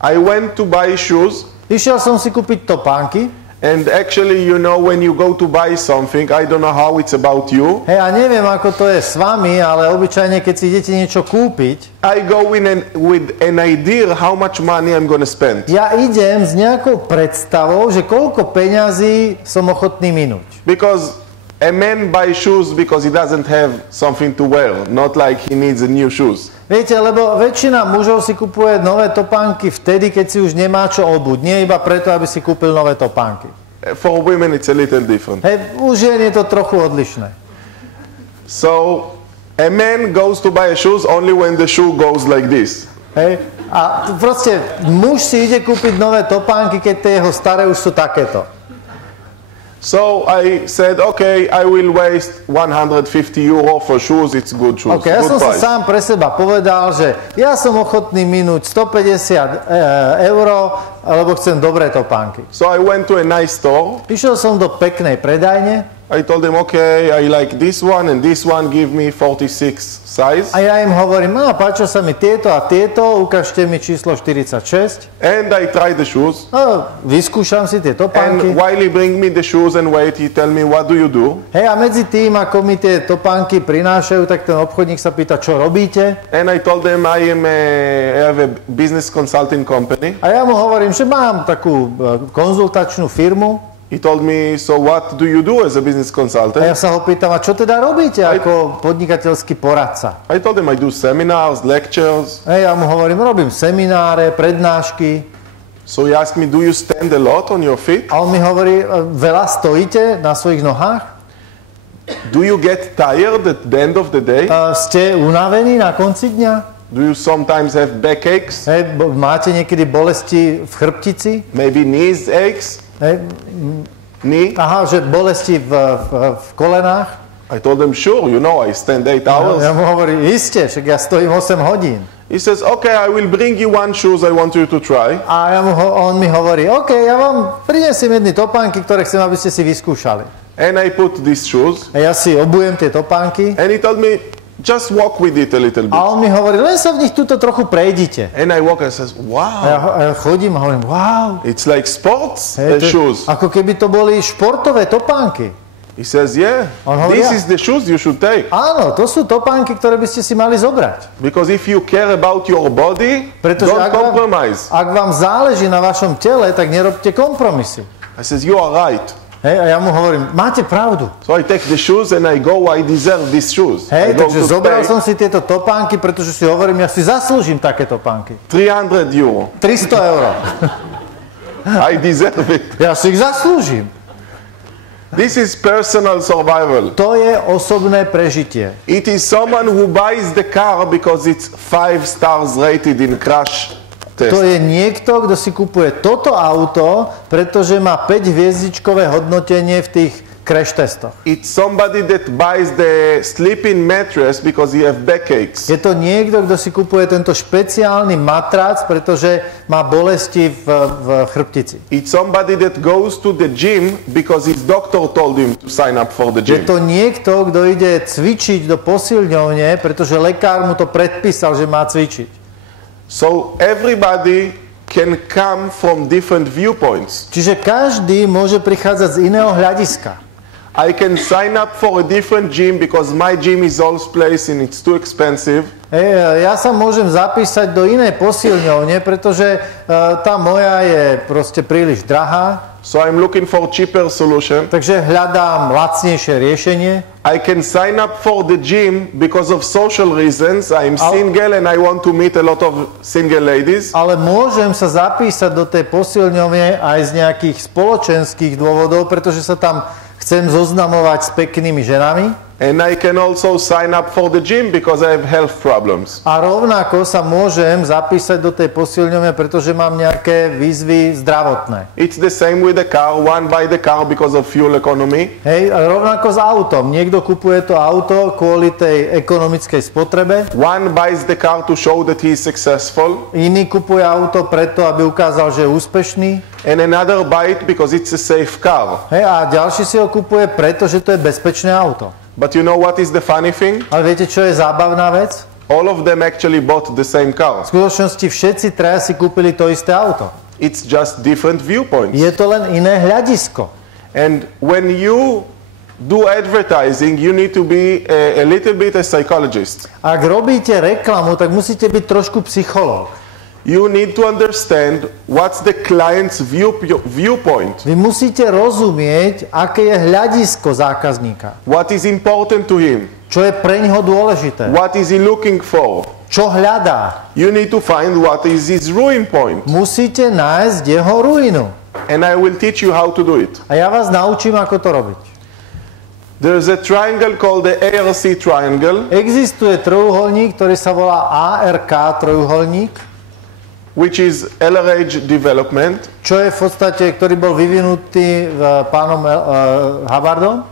I went to buy shoes. Išiel som si kúpiť topánky. And actually, when you go to buy something, I don't know how it's about you. A neviem, ako to je s vami, ale obyčajne, keď si idete niečo kúpiť, I go in with an idea how much money I'm going to spend. Ja idem s nejakou predstavou, že koľko peňazí som ochotný minúť. Because a man buys shoes because he doesn't have something to wear, not like he needs a new shoes. Viete, lebo väčšina mužov si kupuje nové topánky vtedy, keď si už nemá čo obuť. Nie iba preto, aby si kúpil nové topánky. For women it's a little different. U žien je to trochu odlišné. So a man goes to buy a shoes only when the shoe goes like this. Hej. A proste muž si ide kúpiť nové topánky, keď tie jeho staré už sú takéto. So I said, okay, I will waste 150 euro for shoes, it's good shoes. Okay, ja som si sám pre seba povedal, že ja som ochotný minúť 150 euro, lebo chcem dobré topánky. So I went to a nice store. Išiel som do peknej predajne. I told them, okay, I like this one and this one, give me 46 size. A ja im hovorím, no páčia sa mi tieto a tieto, ukážte mi číslo 46. And I tried the shoes. No, vyskúšam si tie topánky. And while he bring me the shoes and wait, he tell me, what do you do? Hej, a medzi tým, ako mi tie topánky prinášajú, tak ten obchodník sa pýta, čo robíte? And I told them, I have a business consulting company. A ja mu hovorím, že mám takú konzultačnú firmu. He told me, so what do you do as a business consultant? A ja sa ho pýtam, a čo teda robíte ako podnikateľský poradca? I told him I do seminars, lectures. A ja mu hovorím, robím semináre, prednášky. So he asked me, do you stand a lot on your feet? A on mi hovorí, veľa stojíte na svojich nohách? Do you get tired at the end of the day? Ste unavení na konci dňa? Do you sometimes have backaches? Hej, máte niekedy bolesti v chrbtici? Maybe knees aches? Hej, Knee? aha, že bolesti v kolenách? I told him, sure, you know, I stand 8 hours. Ja mu hovorím, iste, však ja stojím 8 hodín. He says, okay, I will bring you one shoes I want you to try. A on mi hovorí, OK, ja vám prinesiem jedny topánky, ktoré chcem, aby ste si vyskúšali. And I put these shoes. A ja si obujem tie topánky. And he told me, just walk with it a little bit. A on mi hovorí, len sa v nich tuto trochu prejdite. And I walk and says, A wow, ja chodím a hovorím, wow. it's like sports Hej, shoes. ako keby to boli športové topánky. He says, yeah, On hovorí, this is the shoes you should take. Áno, to sú topánky, ktoré by ste si mali zobrať. Because if you care about your body, Pretože don't compromise. ak vám záleží na vašom tele, tak nerobte kompromisy. I says, you are right. Hej, a ja mu hovorím, máte pravdu. So I take the shoes and I go, I deserve these shoes. Hej, I go takže to zobral pay som si tieto topánky, pretože si hovorím, ja si zaslúžim také topánky. 300 euro. 300 euro. I deserve it. Ja si ich zaslúžim. This is personal survival. To je osobné prežitie. It is someone who buys the car because it's 5 stars rated in crash test. To je niekto, kto si kupuje toto auto, pretože má 5-hviezdičkové hodnotenie v tých crash testoch. It's somebody that buys the sleeping mattress because he have backaches. Je to niekto, kto si kupuje tento špeciálny matrac, pretože má bolesti v chrbtici. It's somebody that goes to the gym because his doctor told him to sign up for the Je gym. to niekto, kto ide cvičiť do posilňovne, pretože lekár mu to predpísal, že má cvičiť. So everybody can come from different viewpoints. Čiže každý môže prichádzať z iného hľadiska. I can sign up for a different gym because my gym is all place and it's too expensive. Ja sa môžem zapísať do inej posilňovne, pretože tá moja je proste príliš drahá. So I'm looking for cheaper solution. Takže hľadám lacnejšie riešenie. I can sign up for the gym because of social reasons. I'm single and I want to meet a lot of single ladies. Ale môžem sa zapísať do tej posilňovne aj z nejakých spoločenských dôvodov, pretože sa tam chcem zoznamovať s peknými ženami. And I can also sign up for the gym because I have health problems. A rovnako sa môžem zapísať do tej posilňovne, pretože mám nejaké výzvy zdravotné. It's the same with the car. One buy the car because of fuel economy. Hej, a rovnako s autom. Niekto kupuje to auto kvôli tej ekonomickej spotrebe. One buys the car to show that he is successful. Iný kupuje auto preto, aby ukázal, že je úspešný. And another buy it because it's a safe car. Hej, a ďalší si ho kupuje preto, že to je bezpečné auto. But you know what is the funny thing? Ale viete, čo je zábavná vec? All of them actually bought the same car. V skutočnosti všetci traja si kúpili to isté auto. It's just different viewpoints. Je to len iné hľadisko. And when you do advertising, you need to be a little bit a psychologist. Ak robíte reklamu, tak musíte byť trošku psychológ. You need to understand what's the client's viewpoint. Vy musíte rozumieť, aké je hľadisko zákazníka. What is important to him? Čo je pre ňoho dôležité. What is he looking for? Čo hľadá. You need to find what is his ruin point. Musíte nájsť jeho ruinu. And I will teach you how to do it. A ja vás naučím, ako to robiť. There's a triangle called the ARC triangle, Existuje trojuholník, ktorý sa volá ARK trojuholník, which is LRH development. čo je v podstate, ktorý bol vyvinutý pánom Hubbardom.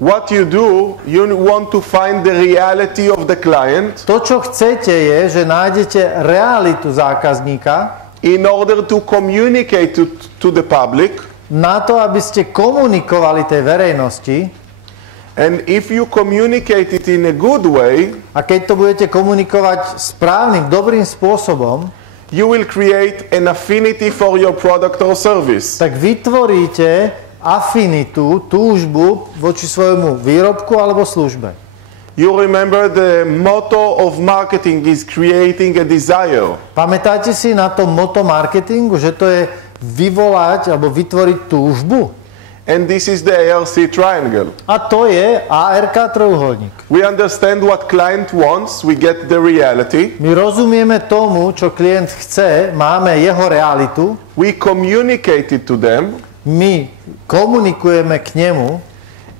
What you do, you want to find the reality of the client To, čo chcete, je, že nájdete realitu zákazníka in order to communicate to the public. na to, aby ste komunikovali tej verejnosti. And if you communicate it in a good way, A keď to budete komunikovať správnym, dobrým spôsobom, you will create an affinity for your product or service. tak vytvoríte afinitu, túžbu voči svojmu výrobku alebo službe. You remember the motto of marketing is creating a desire. Pamätáte si na to motto marketingu, že to je vyvolať alebo vytvoriť túžbu? And this is the ARC triangle. A to je ARK trojuholník. We understand what client wants, we get the reality, My rozumieme tomu, čo klient chce, máme jeho realitu, we communicate it to them, my komunikujeme k nemu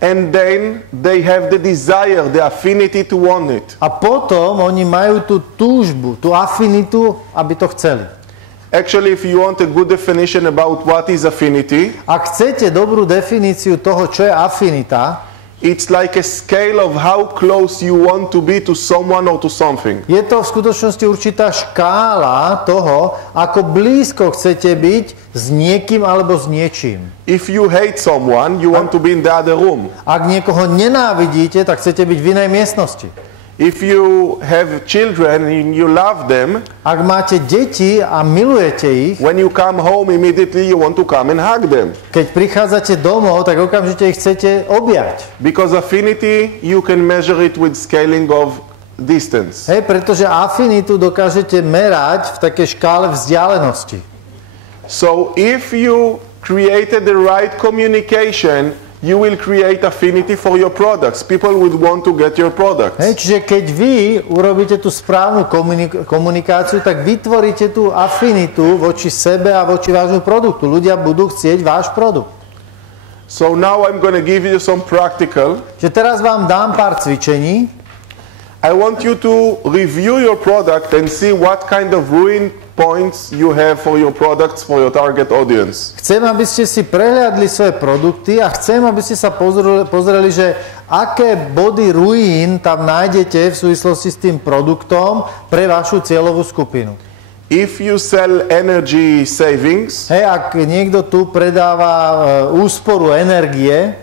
and then they have the desire, the affinity to want it. a potom oni majú tú túžbu, tú afinitu, aby to chceli. Actually, if you want a good definition about what is affinity, Ak chcete dobrú definíciu toho, čo je afinita, it's like a scale of how close you want to be to someone or to something. je to v skutočnosti určitá škála toho, ako blízko chcete byť s niekým alebo s niečím. If you hate someone, you want to be in the other room. Ak niekoho nenávidíte, tak chcete byť v inej miestnosti. If you have children and you love them, Ak máte deti a milujete ich, when you come home immediately you want to come and hug them. keď prichádzate domov, tak okamžite ich chcete objať. Because affinity, you can measure it with scaling of distance. Hej, pretože afinitu dokážete merať v takej škále vzdialenosti. So if you created the right communication, you will create affinity for your products. People would want to get your products. Hej, čiže keď vy urobíte tú správnu komunikáciu, tak vytvoríte tú afinitu voči sebe a voči vášmu produktu. Ľudia budú chcieť váš produkt. So now I'm going to give you some practical. Čiže teraz vám dám pár cvičení. I want you to review your product and see what kind of ruin points you have for your products for your target audience. Chcem, aby ste si prehliadli svoje produkty a chcem, aby ste sa pozreli, že aké body ruín tam nájdete v súvislosti s tým produktom pre vašu cieľovú skupinu. If you sell energy savings, Hej, ak niekto tu predáva úsporu energie,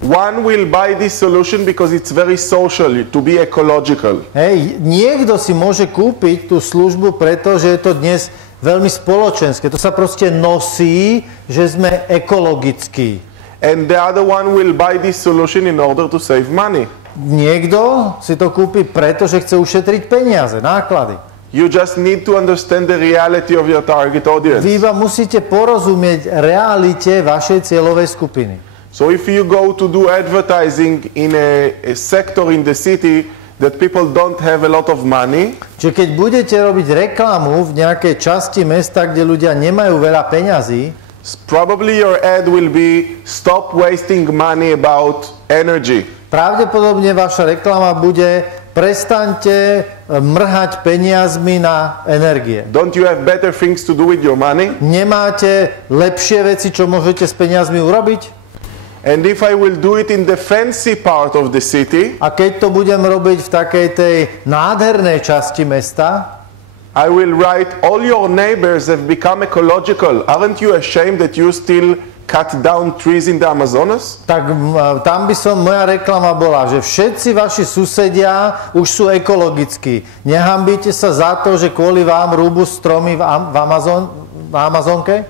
one will buy this solution because it's very social, to be ecological. hej, niekto si môže kúpiť tú službu, pretože je to dnes veľmi spoločenské. To sa proste nosí, že sme ekologickí. And the other one will buy this solution in order to save money. Niekto si to kúpi, pretože chce ušetriť peniaze, náklady. You just need to understand the reality of your target audience. Vy iba musíte porozumieť realite vašej cieľovej skupiny. So if you go to do advertising in a sector in the city that people don't have a lot of money, Čiže keď budete robiť reklamu v nejakej časti mesta, kde ľudia nemajú veľa peňazí, probably your ad will be stop wasting money about energy. pravdepodobne vaša reklama bude prestaňte mrhať peniazmi na energie. Don't you have better things to do with your money? Nemáte lepšie veci, čo môžete s peniazmi urobiť? And if I will do it in the fancy part of the city, A keď to budem robiť v takej tej nádhernej časti mesta, I will write all your neighbors have become ecological. Aren't you ashamed that you still cut down trees in the Amazonas? tak tam by som, moja reklama bola, že všetci vaši susedia už sú ekologickí. Nehambíte sa za to, že kvôli vám rúbu stromy v Amazonke?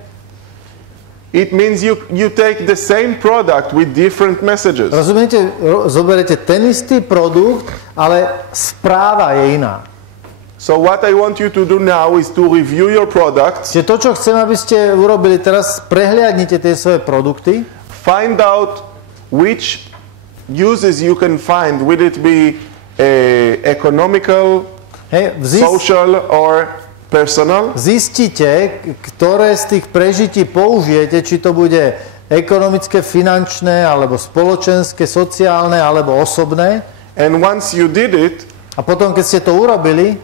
It means you take the same product with different messages. Rozumiete? Zoberete ten istý produkt, ale správa je iná. So what I want you to do now is to review your products, Čiže to, čo chcem, aby ste urobili teraz, prehliadnite tie svoje produkty, find out which uses you can find, will it be economical, hej, social or personal. zistite, ktoré z tých prežití použijete, či to bude ekonomické, finančné, alebo spoločenské, sociálne, alebo osobné. And once you did it, A potom, keď ste to urobili,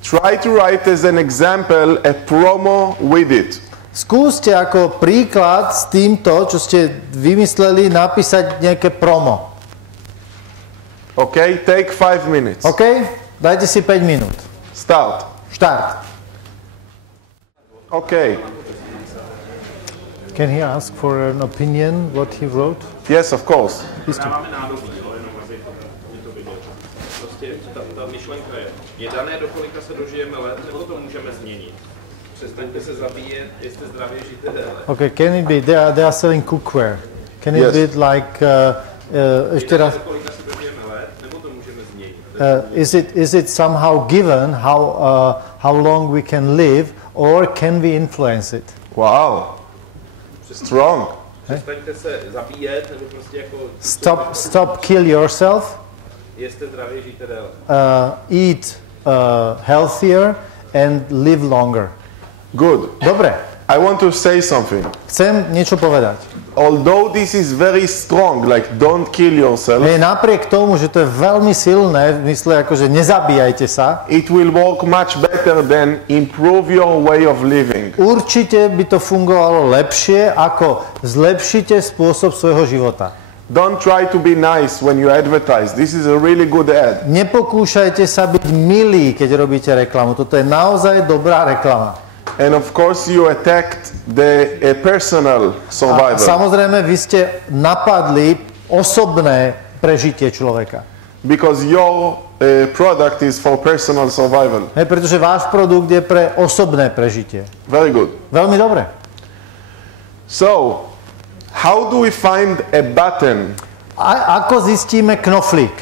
try to write as an example a promo with it. skúste ako príklad s týmto, čo ste vymysleli, napísať nejaké promo. Okay, take 5 minutes. OK? Dajte si 5 minút. Start. Štart. Okay. Can he ask for an opinion what he wrote? Yes, of course. Dáváme nádobí, jenom aby to viděl. Prostě ta myšlenka je dané, do kolika se dožijeme let, nebo to můžeme změnit. Přestaňte se zabíjet, jste zdravě, žijte déle. Okay, can it be, they are selling cookware. Can it Yes. be like, ešte raz, Do kolika se dožijeme let, nebo to můžeme změnit. is it somehow given how long we can live, or can we influence it? Wow. Strong. Přestaňte se zabíjet, nebo prostě jako... Stop kill yourself, Jste zdravě, žijte déle. eat healthier and live longer. Good. Dobre, I want to say something. chcem niečo povedať. Although this is very strong, like don't kill yourself, Napriek tomu, že to je veľmi silné, v mysle akože nezabíjajte sa, it will work much better than improve your way of living. určite by to fungovalo lepšie, ako zlepšite spôsob svojho života. Don't try to be nice when you advertise. This is a really good ad. Nepokúšajte sa byť milí, keď robíte reklamu. Toto je naozaj dobrá reklama. And of course you attacked the personal A survival. samozrejme, vy ste napadli osobné prežitie človeka. Because your product is for personal survival. Pretože váš produkt je pre osobné prežitie. Very good. Veľmi dobre. So, how do we find a button? Ako zistíme knoflík?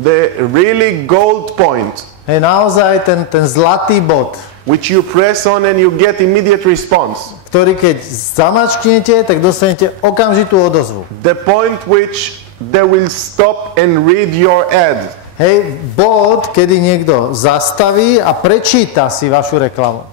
The really gold point, Naozaj ten zlatý bod, which you press on and you get immediate response. ktorý keď zamačknete, tak dostanete okamžitú odozvu. The point which they will stop and read your ad. Bod, kedy niekto zastaví a prečíta si vašu reklamu.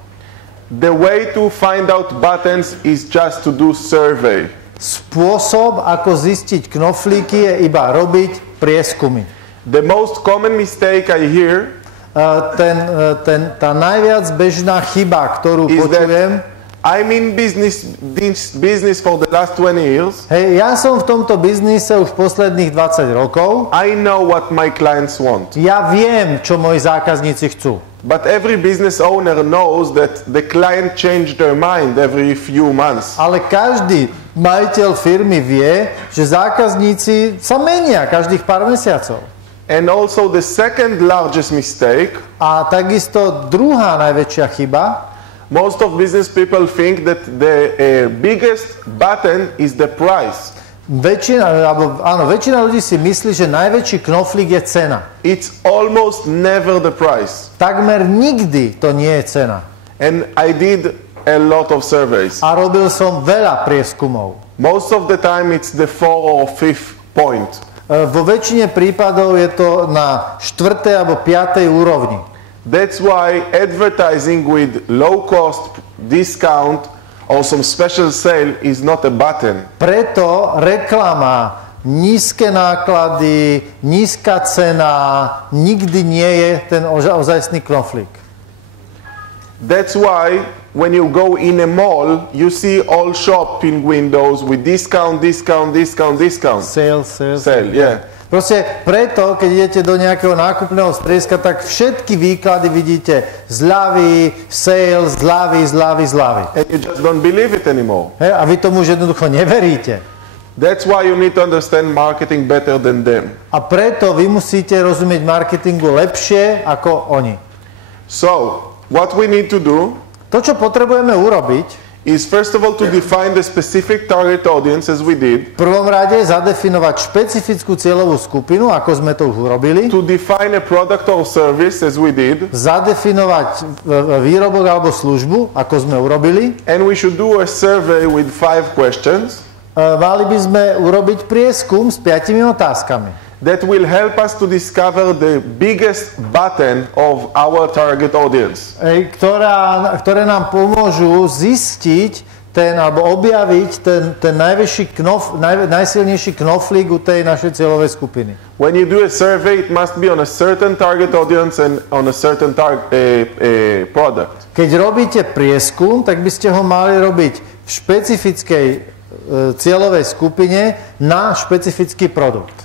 The way to find out buttons is just to do survey. Spôsob, ako zistiť knoflíky, je iba robiť prieskumy. The most common mistake I hear Tá najviac bežná chyba, ktorú is počujem, that I'm in business for the last 20 years. ja som v tomto biznise už posledných 20 rokov, I know what my clients want. ja viem, čo moji zákazníci chcú. But every business owner knows that the client change their mind every few months. Ale každý majiteľ firmy vie, že zákazníci sa menia každých pár mesiacov. And also the second largest mistake, A takisto druhá najväčšia chyba, most of business people think that the biggest button is the price. väčšina ľudí si myslí, že najväčší knoflík je cena. It's almost never the price. Takmer nikdy to nie je cena. And I did a lot of surveys. A robil som veľa prieskumov. Most of the time it's the 4 or 5th point. Vo väčšine prípadov je to na 4. alebo 5. úrovni. That's why advertising with low cost, discount or some special sale is not a button. Preto reklama, nízke náklady, nízka cena nikdy nie je ten ozajstný knoflík. That's why when you go in a mall, you see all shopping windows with discount. Sale, yeah. Proste preto, keď idete do nejakého nákupného strediska, tak všetky výklady vidíte zľavy, sale, zľavy. And you just don't believe it anymore. A vy tomu už jednoducho neveríte. That's why you need to understand marketing better than them. A preto vy musíte rozumieť marketingu lepšie ako oni. So, what we need to do To, čo potrebujeme urobiť, is first of all to define the specific target audience as we did, v prvom rade zadefinovať špecifickú cieľovú skupinu, ako sme to už urobili, to define a product or service as we did, zadefinovať výrobok alebo službu, ako sme urobili. and we should do a survey with 5 questions Mali by sme urobiť prieskum s 5 otázkami, that will help us to discover the biggest button of our target audience. ktoré nám pomôžu zistiť alebo objaviť ten najsilnejší knoflík u tej našej cieľovej skupiny. When you do a survey, it must be on a certain target audience and on a certain product. Keď robíte prieskum, tak by ste ho mali robiť v špecifickej cieľovej skupine na špecifický produkt.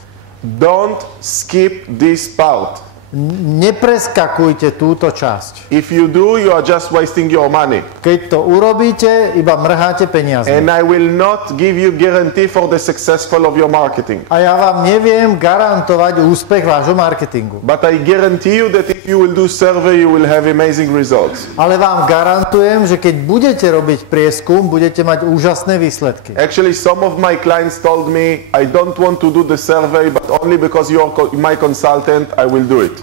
Don't skip this part. Nepreskakujte túto časť. If you do, you are just wasting your money. Keď to urobíte, iba mrháte peniaze. And I will not give you guarantee for the successful of your marketing. A ja vám neviem garantovať úspech vášho marketingu. But I guarantee you that if you will do survey, you will have amazing results. Ale vám garantujem, že keď budete robiť prieskum, budete mať úžasné výsledky. Actually, some of my clients told me, I don't want to do the survey, but only because you are my consultant, I will do it.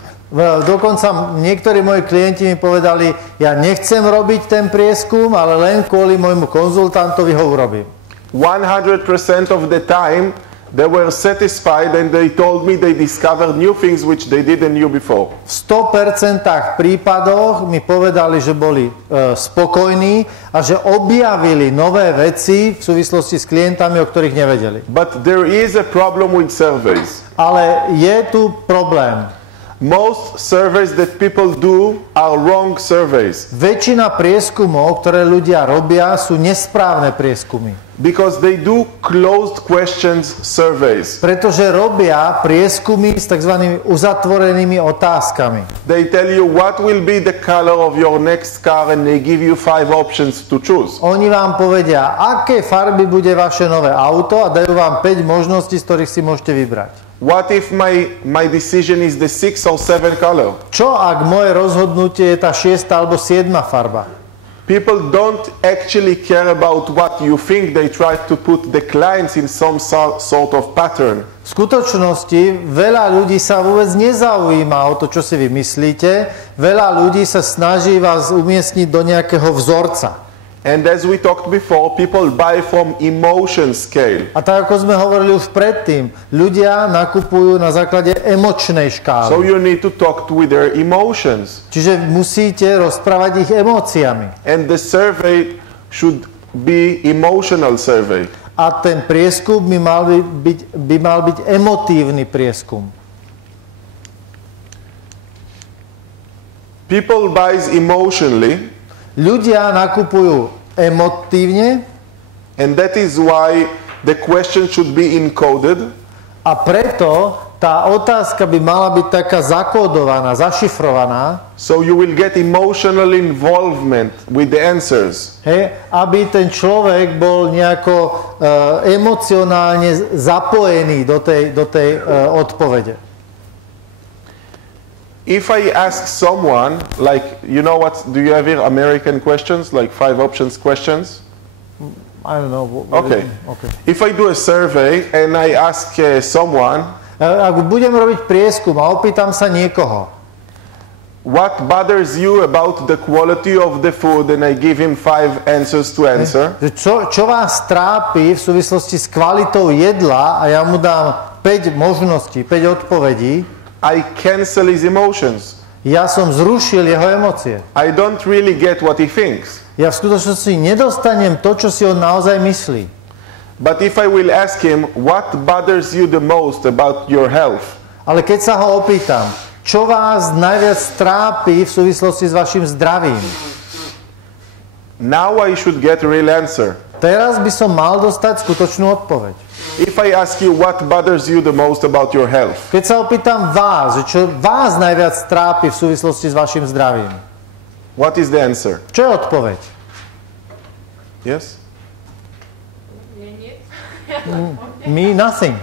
Dokonca niektorí moji klienti mi povedali, ja nechcem robiť ten prieskum, ale len kvôli môjmu konzultantovi ho urobím. 100% of the time, they were satisfied and they told me they discovered new things which they didn't knew before. V 100% prípadoch mi povedali, že boli spokojní a že objavili nové veci v súvislosti s klientami, o ktorých nevedeli. But there is a problem with surveys. Ale je tu problém. Most surveys that people do are wrong surveys. Väčšina prieskumov, ktoré ľudia robia, sú nesprávne prieskumy. Because they do closed questions surveys. Pretože robia prieskumy s tzv. Uzatvorenými otázkami. They tell you what will be the color of your next car and they give you 5 options to choose. Oni vám povedia, aké farby bude vaše nové auto a dajú vám 5 možností, z ktorých si môžete vybrať. What if my decision is the 6 or 7 color? Čo ak moje rozhodnutie je tá 6. alebo 7. farba? People don't actually care about what you think. They try to put the clients in some sort of pattern. V skutočnosti veľa ľudí sa vôbec nezaujíma o to, čo si vy myslíte. Veľa ľudí sa snaží vás umiestniť do nejakého vzorca. And as we talked before, people buy from emotion scale. A tak, ako sme hovorili už predtým, ľudia nakupujú na základe emočnej škály. So you need to talk with their emotions. Čiže musíte rozprávať ich emóciami. And the survey should be emotional survey. A ten prieskum by mal byť emotívny prieskum. People buys emotionally. Ľudia nakupujú emotívne. And that is why the question should be encoded. A preto tá otázka by mala byť taká zakódovaná, zašifrovaná. So you will get emotional involvement with the answers. Hej, aby ten človek bol nejako emocionálne zapojený do tej odpovede. If I ask someone, like, you know what, do you have here American questions, like 5 options questions? I don't know. Okay. If I do a survey and I ask someone, ak budem robiť prieskum a opýtam sa niekoho, what bothers you about the quality of the food, and I give him 5 answers to answer. Čo vás trápi v súvislosti s kvalitou jedla a ja mu dám 5 možností, 5 odpovedí, I cancel his emotions. Ja som zrušil jeho emócie. I don't really get what he thinks. Ja v skutočnosti nedostanem to, čo si on naozaj myslí. But if I will ask him, what bothers you the most about your health? Ale keď sa ho opýtam, čo vás najviac trápi v súvislosti s vašim zdravím? Now I should get a real answer. Teraz by som mal dostať skutočnú odpoveď. If I ask you what bothers you the most about your health, keď sa opýtam vás, čo vás najviac trápi v súvislosti s vašim zdravím, what is the answer? čo je odpoveď? Yes? Me, nothing.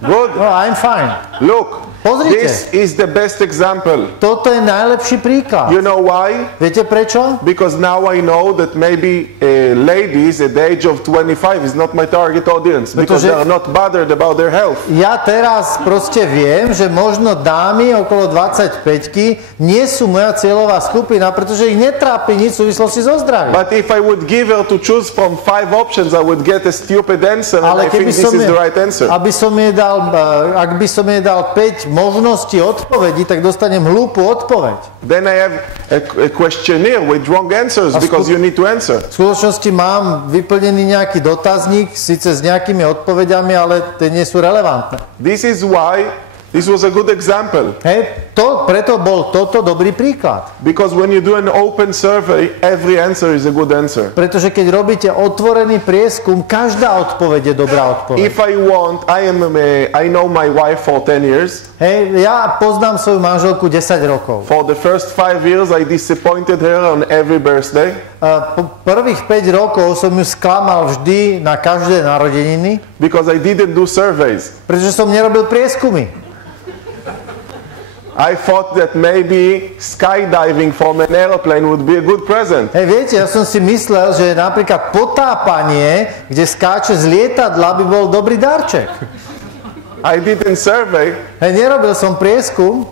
Good. No, I'm fine. Look, Pozrite. this is the best example. Toto je najlepší príklad. You know why? Viete prečo? Because now I know that maybe ladies at the age of 25 is not my target audience because they are not bothered about their health. Ja teraz proste viem, že možno dámy okolo 25-ky nie sú moja cieľová skupina, pretože ich netrápi nič v súvislosti so zdravím. But if I would give her to choose from 5 options, I would get a stupid answer, and Ale I think this is the right answer. ak by som jej dal 5 možnosti odpovedí, tak dostanem hlúpu odpoveď. Then I have a questionnaire with wrong answers because you need to answer. V skutočnosti mám vyplnený nejaký dotazník, síce s nejakými odpovediami, ale tie nie sú relevantné. This is why this was a good example. Hej, preto bol toto dobrý príklad. Because when you do an open survey, every answer is a good answer. Pretože keď robíte otvorený prieskum, každá odpoveď je dobrá odpoveď. If I want, I know my wife for 10 years. Hej, ja poznám svoju manželku 10 rokov. For the first 5 years, I disappointed her on every birthday. Po prvých 5 rokov som ju sklamal vždy na každé narodeniny. Because I didn't do surveys. Pretože som nerobil prieskumy. I thought that maybe skydiving from an airplane would be a good present. Hej, viete, ja som si myslel, že napríklad potápanie, kde skáče z lietadla, by bol dobrý darček. I didn't survey. Hej, nerobil som prieskum.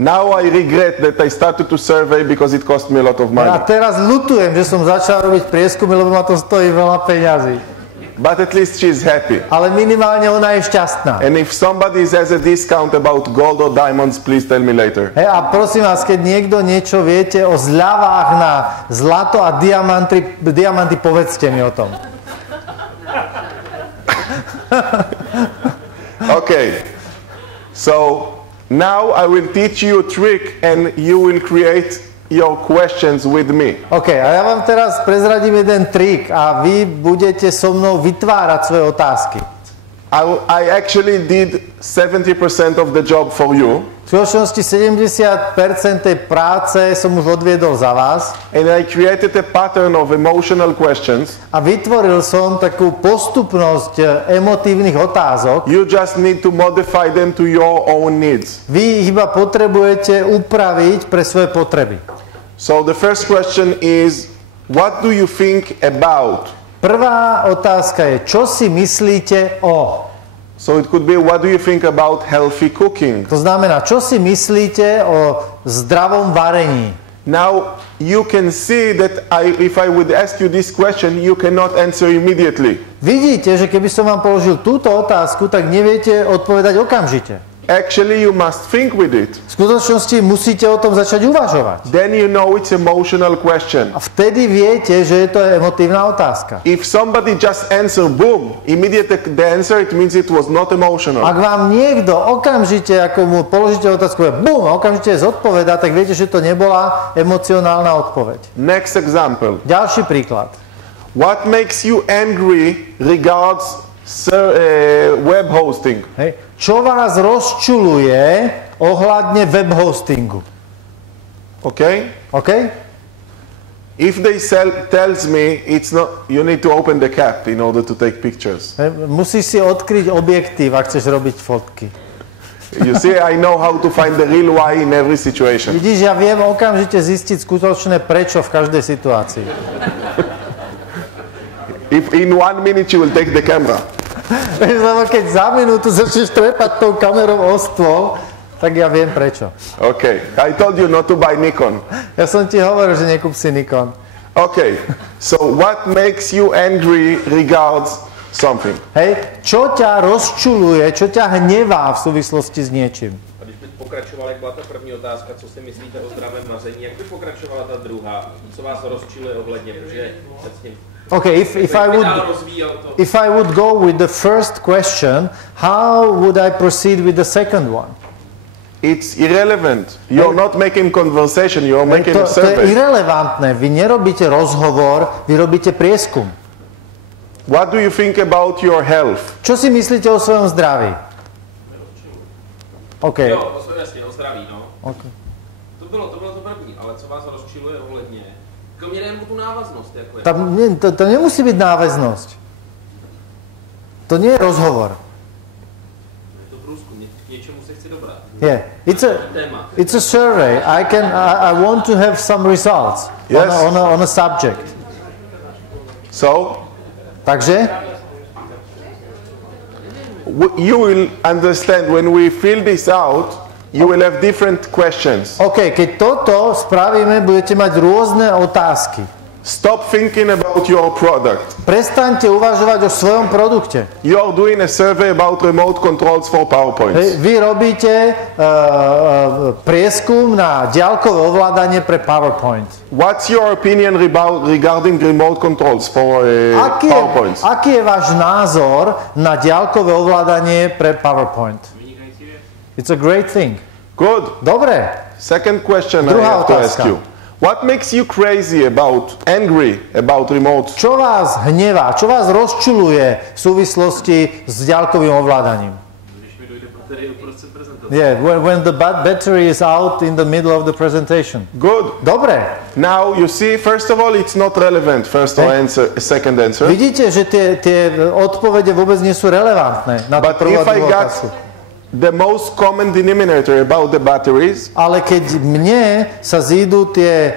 Now I regret that I started to survey because it cost me a lot of money. A teraz ľutujem, že som začal robiť prieskumy, lebo ma to stojí veľa peňazí. But at least she's happy. Ale minimálne ona je šťastná. And if somebody has a discount about gold or diamonds, please tell me later. Hej, a prosím vás, keď niekto niečo viete o zľavách na zlato a diamanty, povedzte mi o tom. Okay. So now I will teach you a trick and you will create your questions with me. OK, a ja vám teraz prezradím jeden trik a vy budete so mnou vytvárať svoje otázky. I actually did 70% of the job for you. V skutočnosti 70% tej práce som už odviedol za vás. And I created a pattern of emotional questions. A vytvoril som takú postupnosť emotívnych otázok. You just need to modify them to your own needs. Vy ich iba potrebujete upraviť pre svoje potreby. So the first question is, what do you think about? Prvá otázka je, čo si myslíte o? So it could be, what do you think about healthy cooking? To znamená, čo si myslíte o zdravom varení? Now, you can see that if I would ask you this question, you cannot answer immediately. Vidíte, že keby som vám položil túto otázku, tak neviete odpovedať okamžite. Actually, you must think with it. V skutočnosti musíte o tom začať uvažovať. Then you know it's emotional question. A vtedy viete, že je to emotívna otázka. If somebody just answer boom, immediately the answer, it means it was not emotional. Ak vám niekto okamžite, ako mu položíte otázku, je bum, a okamžite zodpovedá, tak viete, že to nebola emocionálna odpoveď. Next example. Ďalší príklad. What makes you angry regards web hosting? Hej. Čo vás rozčuľuje ohľadne web hostingu? Okay? OK? If they tells me it's not, you need to open the cap in order to take pictures. Musíš si odkryť objektív, ak chceš robiť fotky. You see, I know how to find the real why in every situation. Vidíš, ja viem okamžite zistiť skutočné prečo v každej situácii. If in 1 minute you will take the camera. Lebo keď za minútu začneš trepať tou kamerou o stôl, tak ja viem prečo. Okay, I told you not to buy Nikon. Ja som ti hovoril, že nekúp si Nikon. Okay, so what makes you angry regards something? Hej, čo ťa rozčuluje, čo ťa hnevá v súvislosti s niečím? A když by pokračovala, jak byla ta první otázka, co si myslíte o zdravém vaření, jak by pokračovala ta druhá, co vás rozčiluje ohledně, protože s tím... Okay, if I would go with the first question, how would I proceed with the second one? It's irrelevant. You're not making conversation, you're making a survey. To je irrelevantné. Vy nerobíte rozhovor, vy robíte prieskum. What do you think about your health? Čo si myslíte o svojom zdraví? OK. Jo, jasně, o zdraví, no. Okay. To bylo to první, ale co vás rozčiluje ohledně? Kromě jen tu návaznost, jako je. To nemusí byť náväznosť. To nie je rozhovor. Je to průzkum, k něčemu se chci dobrát. Yeah, it's a survey. I want to have some results on a subject. So, takže you will understand when we fill this out, you will have different questions. OK, keď toto spravíme, budete mať rôzne otázky. Stop thinking about your product. Prestaňte uvažovať o svojom produkte. You are doing a survey about remote controls for PowerPoints. Vy robíte prieskum na diaľkové ovládanie pre PowerPoint. What's your opinion regarding remote controls for PowerPoints? Aký je váš názor na diaľkové ovládanie pre PowerPoint? It's a great thing. Good. Dobre. Second question I Druhá have to ask otázka. you. What makes you angry about remote? Čo vás hnevá, čo vás rozčuluje v súvislosti s diaľkovým ovládaním? Yeah, when the battery is out in the middle of the presentation. Good. Dobre. Now you see, first of all, it's not relevant. Second answer. Vidíte, že tie odpovede vôbec nie sú relevantné na tú But prvú if I got otázku. the most common denominator about the batteries, Ale keď mne sa zídu tie,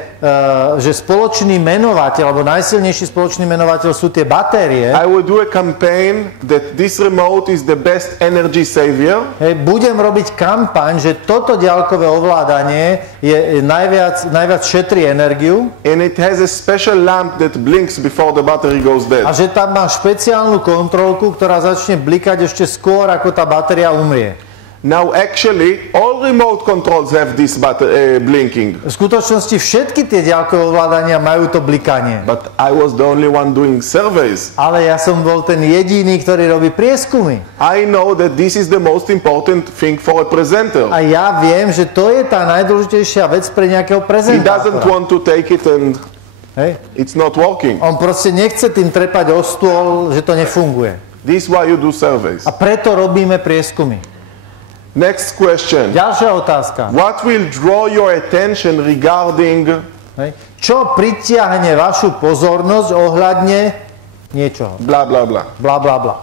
že spoločný menovateľ, alebo najsilnejší spoločný menovateľ sú tie batérie, I will do a campaign that this remote is the best energy savior. budem robiť kampaň, že toto diaľkové ovládanie je najviac šetrí energiu And it has a special lamp that blinks before the battery goes dead. a že tam má špeciálnu kontrolku, ktorá začne blikať ešte skôr, ako tá batéria umrie. Now actually, all remote controls have this blinking. V skutočnosti všetky tie diaľkové ovládania majú to blikanie. But I was the only one doing surveys. Ale ja som bol ten jediný, ktorý robí prieskumy. I know that this is the most important thing for a presenter. A ja viem, že to je tá najdôležitejšia vec pre nejakého He doesn't prezentátora. want to take it and Hej. it's not working. On proste nechce tým trepať o stôl, že to nefunguje. This is why you do surveys. A preto robíme prieskumy. Next question. Ďalšia otázka. What will draw your attention regarding Hej. Čo pritiahne vašu pozornosť ohľadne niečoho? blah, blah, blah? Bla, bla, bla.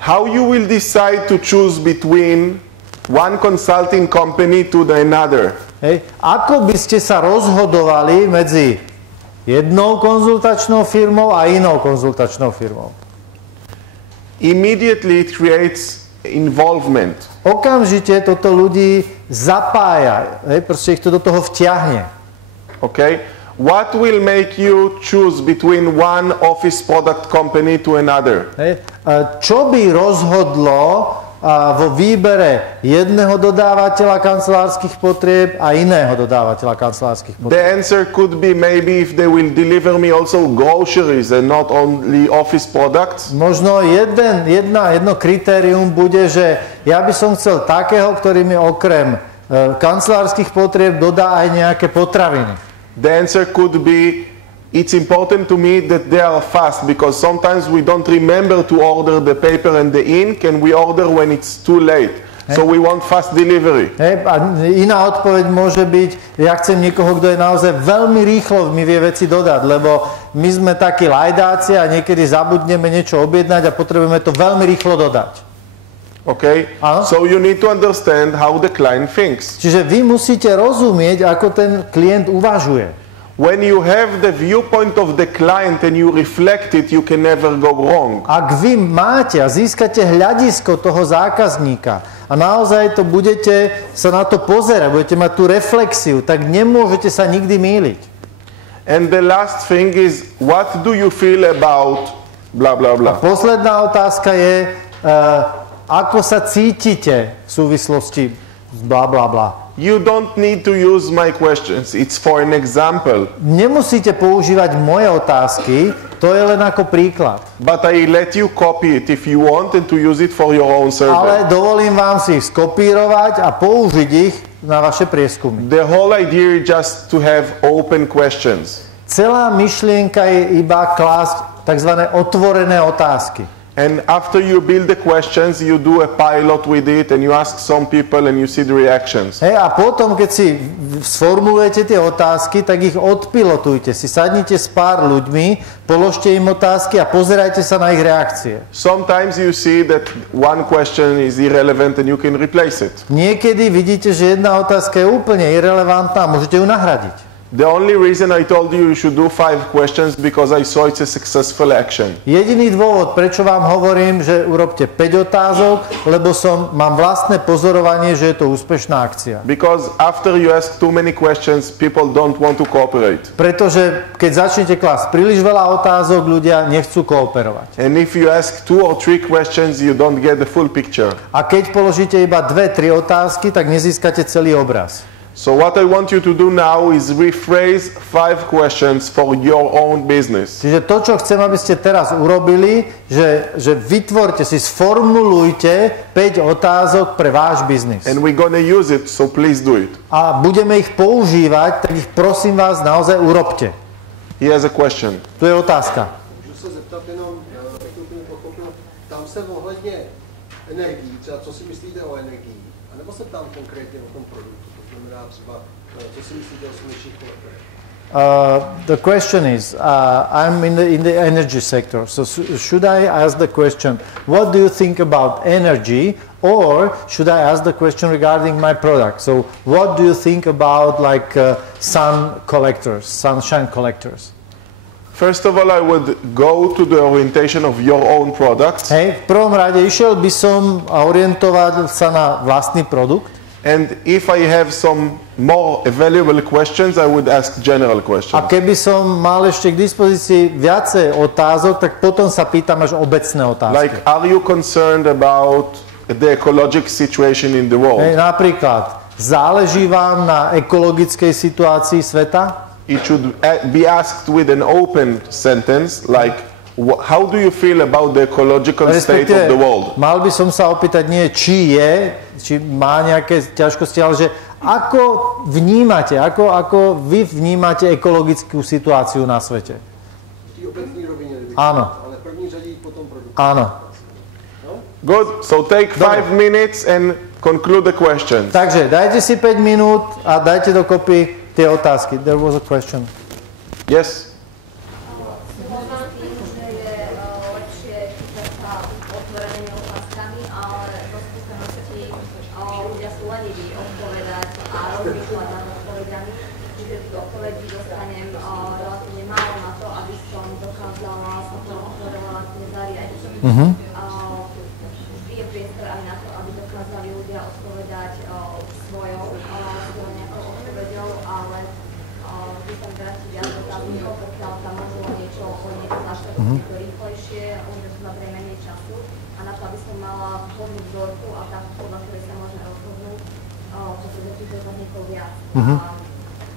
How you will decide to choose between one consulting company to the another? Hej. Ako by ste sa rozhodovali medzi jednou konzultačnou firmou a inou konzultačnou firmou? Immediately it creates involvement. Okamžite toto ľudí zapája, proste ich to do toho vtiahne. Okay? What will make you choose between one office product company to another? Čo by rozhodlo vo výbere jedného dodávateľa kancelárskych potrieb a iného dodávateľa kancelárskych The potrieb? answer could be maybe if they will deliver me also groceries and not only office products. Možno jedno kritérium bude, že ja by som chcel takého, ktorý mi okrem kancelárskych potrieb dodá aj nejaké potraviny. The answer could be it's important to me that they are fast because sometimes we don't remember to order the paper and the ink and we order when it's too late. So we want fast delivery. A iná odpoveď môže byť, ja chcem niekoho, kto je naozaj veľmi rýchlo mi vie veci dodať, lebo my sme takí lajdáci a niekedy zabudneme niečo objednať a potrebujeme to veľmi rýchlo dodať. Okay? Áno. So you need to understand how the client thinks. Čiže vy musíte rozumieť, ako ten klient uvažuje. When you have the viewpoint of the client and you reflect it, you can never go wrong. Ak vy máte a získate hľadisko toho zákazníka a naozaj to budete sa na to pozerať, budete mať tú reflexiu, tak nemôžete sa nikdy mýliť. And the last thing is, what do you feel about blah, blah, blah? Posledná otázka je, ako sa cítite v súvislosti s bla bla bla. You don't need to use my questions. It's for an example. Nemusíte používať moje otázky, to je len ako príklad. But I let you copy it if you want and to use it for your own survey. Ale dovolím vám si ich skopírovať a použiť ich na vaše prieskumy. The whole idea is just to have open questions. Celá myšlienka je iba klásť tzv. Otvorené otázky. And after you build the questions, you do a pilot with it and you ask some people and you see the reactions. Hej, a potom, keď si sformulujete tie otázky, tak ich odpilotujte. Si sadnite s pár ľuďmi, položte im otázky a pozerajte sa na ich reakcie. Sometimes you see that one question is irrelevant and you can replace it. Niekedy vidíte, že jedna otázka je úplne irelevantná a môžete ju nahradiť. The only reason I told you should do 5 questions because I saw it's a successful action. Jediný dôvod, prečo vám hovorím, že urobte 5 otázok, lebo mám vlastné pozorovanie, že je to úspešná akcia. Because after you ask too many questions, people don't want to cooperate. Pretože keď začnete klásť príliš veľa otázok, ľudia nechcú kooperovať. And if you ask 2 or 3 questions, you don't get the full picture. A keď položíte iba 2-3 otázky, tak nezískate celý obraz. So what I want you to do now is rephrase 5 questions for your own business. Čiže to, čo chcem, aby ste teraz urobili, že vytvorte si, sformulujte 5 otázok pre váš biznis. And we're gonna use it, so please do it. A budeme ich používať, tak ich prosím vás naozaj urobte. He has a question. Tu je otázka. Můžu se zeptat jenom, tak to úplně pochopil, tam se ohledně energií, třeba co si myslíte o energii, anebo se tam konkrétně o tom produktu, to znamená třeba, co si myslíte o slunečních kolektorech? The question is, I'm in the energy sector, so should I ask the question, what do you think about energy, or should I ask the question regarding my product? So what do you think about like sun collectors, sunshine collectors? First of all, I would go to the orientation of your own products. Hej, v prvom rade išiel by som orientovať sa na vlastný produkt. And if I have some more valuable questions, I would ask general questions. A keby som mal ešte k dispozícii viacej otázok, tak potom sa pýtam až obecné otázky. Like, are you concerned about the ecological situation in the world? Hej, napríklad, záleží vám na ekologickej situácii sveta? It should be asked with an open sentence, like, how do you feel about the ecological state of the world? Mal by som sa opýtať nie, či má nejaké ťažkosti, ale že ako vnímate, ako vy vnímate ekologickú situáciu na svete? V obecní rovině, áno. Ale první řadí potom produkt. Áno. Good, so take 5 minutes and conclude the questions. Takže dajte si 5 minút a dajte dokopy tie otázky. There was a question. Yes? Je priestor aj na to, aby dokázali ľudia odpovedať svojou nejakou odpoveďou, ale vy sa vráti viac otáznikov, pokiaľ tam možno niečo naštartovať to rýchlejšie, už to zabrie menej času a na to, aby som mala vhodnú vzorku a tak, podľa ktorej sa môžeme rozhodnúť, pretože tých otáznikov viac.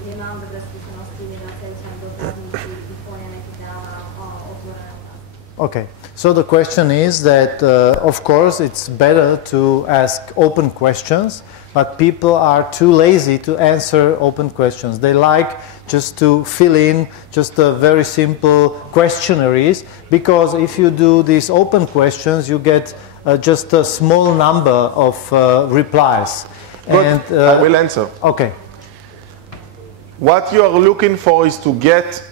Nemám dobré skúsenosti, nedávajú sa dotazníky vyplnené, keď dáva otvorené otázky. Okay. So the question is that, of course, it's better to ask open questions, but people are too lazy to answer open questions. They like just to fill in just a very simple questionnaires, because if you do these open questions, you get just a small number of replies. Good. And, I will answer. Okay. What you are looking for is to get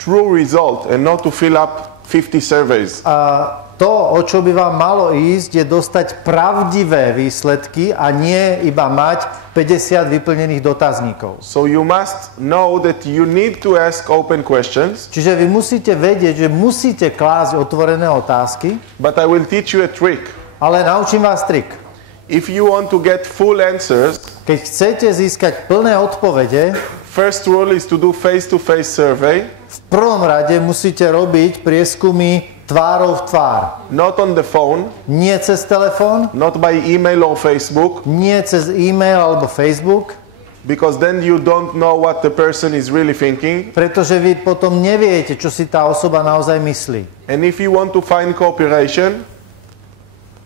true result and not to fill up 50 surveys. To, o čo by vám malo ísť, je dostať pravdivé výsledky a nie iba mať 50 vyplnených dotazníkov. So you must know that you need to ask open questions. Čiže vy musíte vedieť, že musíte klásť otvorené otázky. But I will teach you a trick. Ale naučím vás trik. If you want to get full answers, keď chcete získať plné odpovede, first rule is to do face-to-face survey. V prvom rade musíte robiť prieskumy tvárou v tvár. Not on the phone. Nie cez telefón. Not by email or Facebook. Nie cez e-mail alebo Facebook. Because then you don't know what the person is really thinking. Pretože vy potom neviete, čo si tá osoba naozaj myslí. And if you want to find cooperation,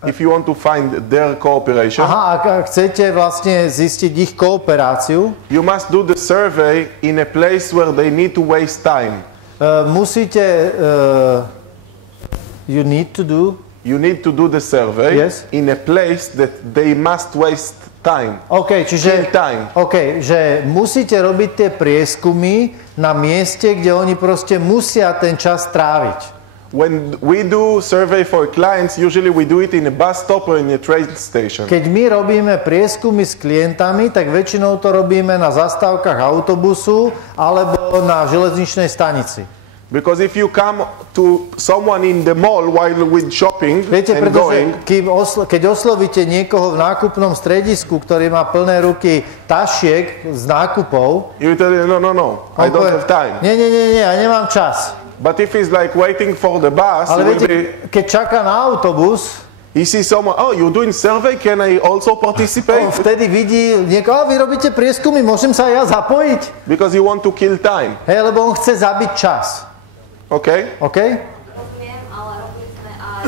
if you want to find their cooperation, ak chcete vlastne zistiť ich kooperáciu, you must do the survey in a place where they need to waste time. You need to do the survey, yes, in a place that they must waste time. Že musíte robiť tie prieskumy na mieste, kde oni proste musia ten čas tráviť. When we do survey for clients, usually we do it in a bus stop or in a train station. Keď my robíme prieskumy s klientami, tak väčšinou to robíme na zastávkach autobusu alebo na železničnej stanici. Because if you come to someone in the mall while with shopping Viete, and going, keď oslovíte niekoho v nákupnom stredisku, ktorý má plné ruky tašiek s nákupov, you tell him, no, I don't have time. Nie, ja nemám čas. But if he's like waiting for the bus, Ale viete, keď čaká na autobus, he sees someone, oh, you're doing survey, can I also participate? vtedy vidí niekoho, vy robíte prieskumy, môžem sa ja zapojiť? Because you want to kill time. Hej, lebo on chce zabiť čas. Okay? Rozumiem, ale robili sme aj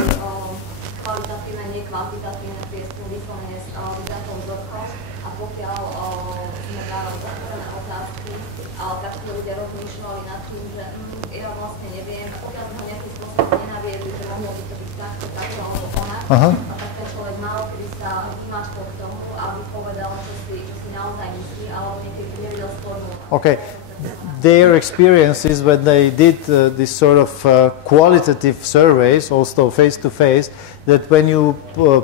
kvalitatívne, nekvantitatívne prieskumy vyslovene s vydatou vzorkou a pokiaľ sme dávali otvorené otázky, tak ľudia rozmýšľali nad tým, že ja vlastne neviem, pokiaľ sme ho nejakým spôsobom nenaviedli, že mohlo by to byť takto, alebo onak, a tak ten človek mal kedy sa vymáčkol k tomu, aby povedal, čo si naozaj myslí, alebo niekedy nevedel sformulovať. Okay. Their experiences when they did this sort of qualitative surveys, also face-to-face, that when you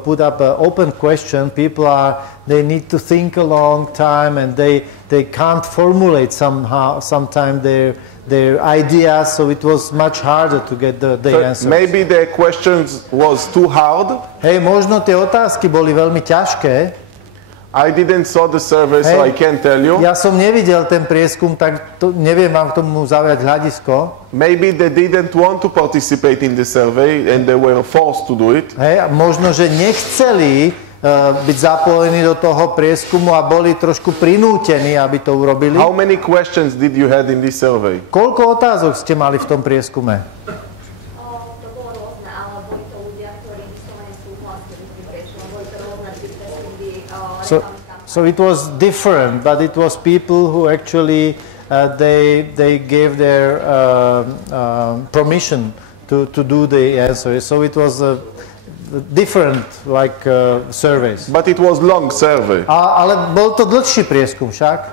put up an open question, they need to think a long time and they can't formulate sometimes their ideas, so it was much harder to get the answers. Maybe the questions was too hard. Hej, možno tie otázky boli veľmi ťažké. I didn't saw the survey, so I can't tell you. Ja som nevidel ten prieskum, tak neviem vám k tomu zaujať hľadisko. Maybe they didn't want to participate in the survey and they were forced to do it. Hej, možno, že nechceli byť zapojení do toho prieskumu a boli trošku prinútení, aby to urobili. How many questions did you had in this survey? Koľko otázok ste mali v tom prieskume? To bolo rôzne, ale boli to ľudia, ktorí vyslovene súhlasili s tým prieskumom. Boli to rôzne typy. So it was different, but it was people who actually they gave their permission to do the answers. So it was different surveys. But it was long survey. Ale bol to dlhší prieskum však?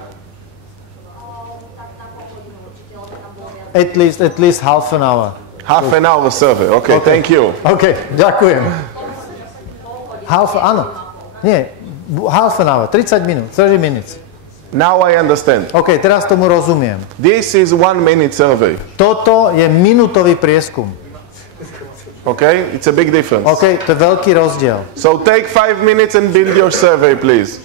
At least half an hour. Half an hour survey. Okay, thank you. Okay, ďakujem. Áno. Nie, half an hour, 30 minutes. Now I understand. OK, teraz tomu rozumiem. This is 1 minute survey. Toto je minútový prieskum. Okay, it's a big difference. OK, to je veľký rozdiel. So take 5 minutes and build your survey, please.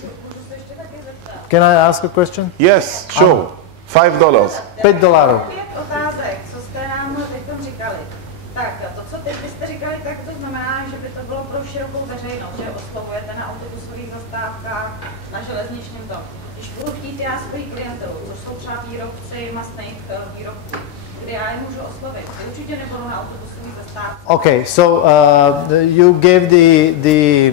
Can I ask a question? Yes, sure. $5. $5. Otázek, co jste nám teď říkali. Tak, to, co teď byste říkali, tak to znamená, že by to bylo pro širokou veřejnost, že oslovujete na autobusových zastávkách, na železničním tom. Když budu chtít já svoji klientelu, což jsou třeba výrobci masných výrobků, kde já je můžu oslovit, určitě nebudu na autobusových zastávkách. Okay, so you gave the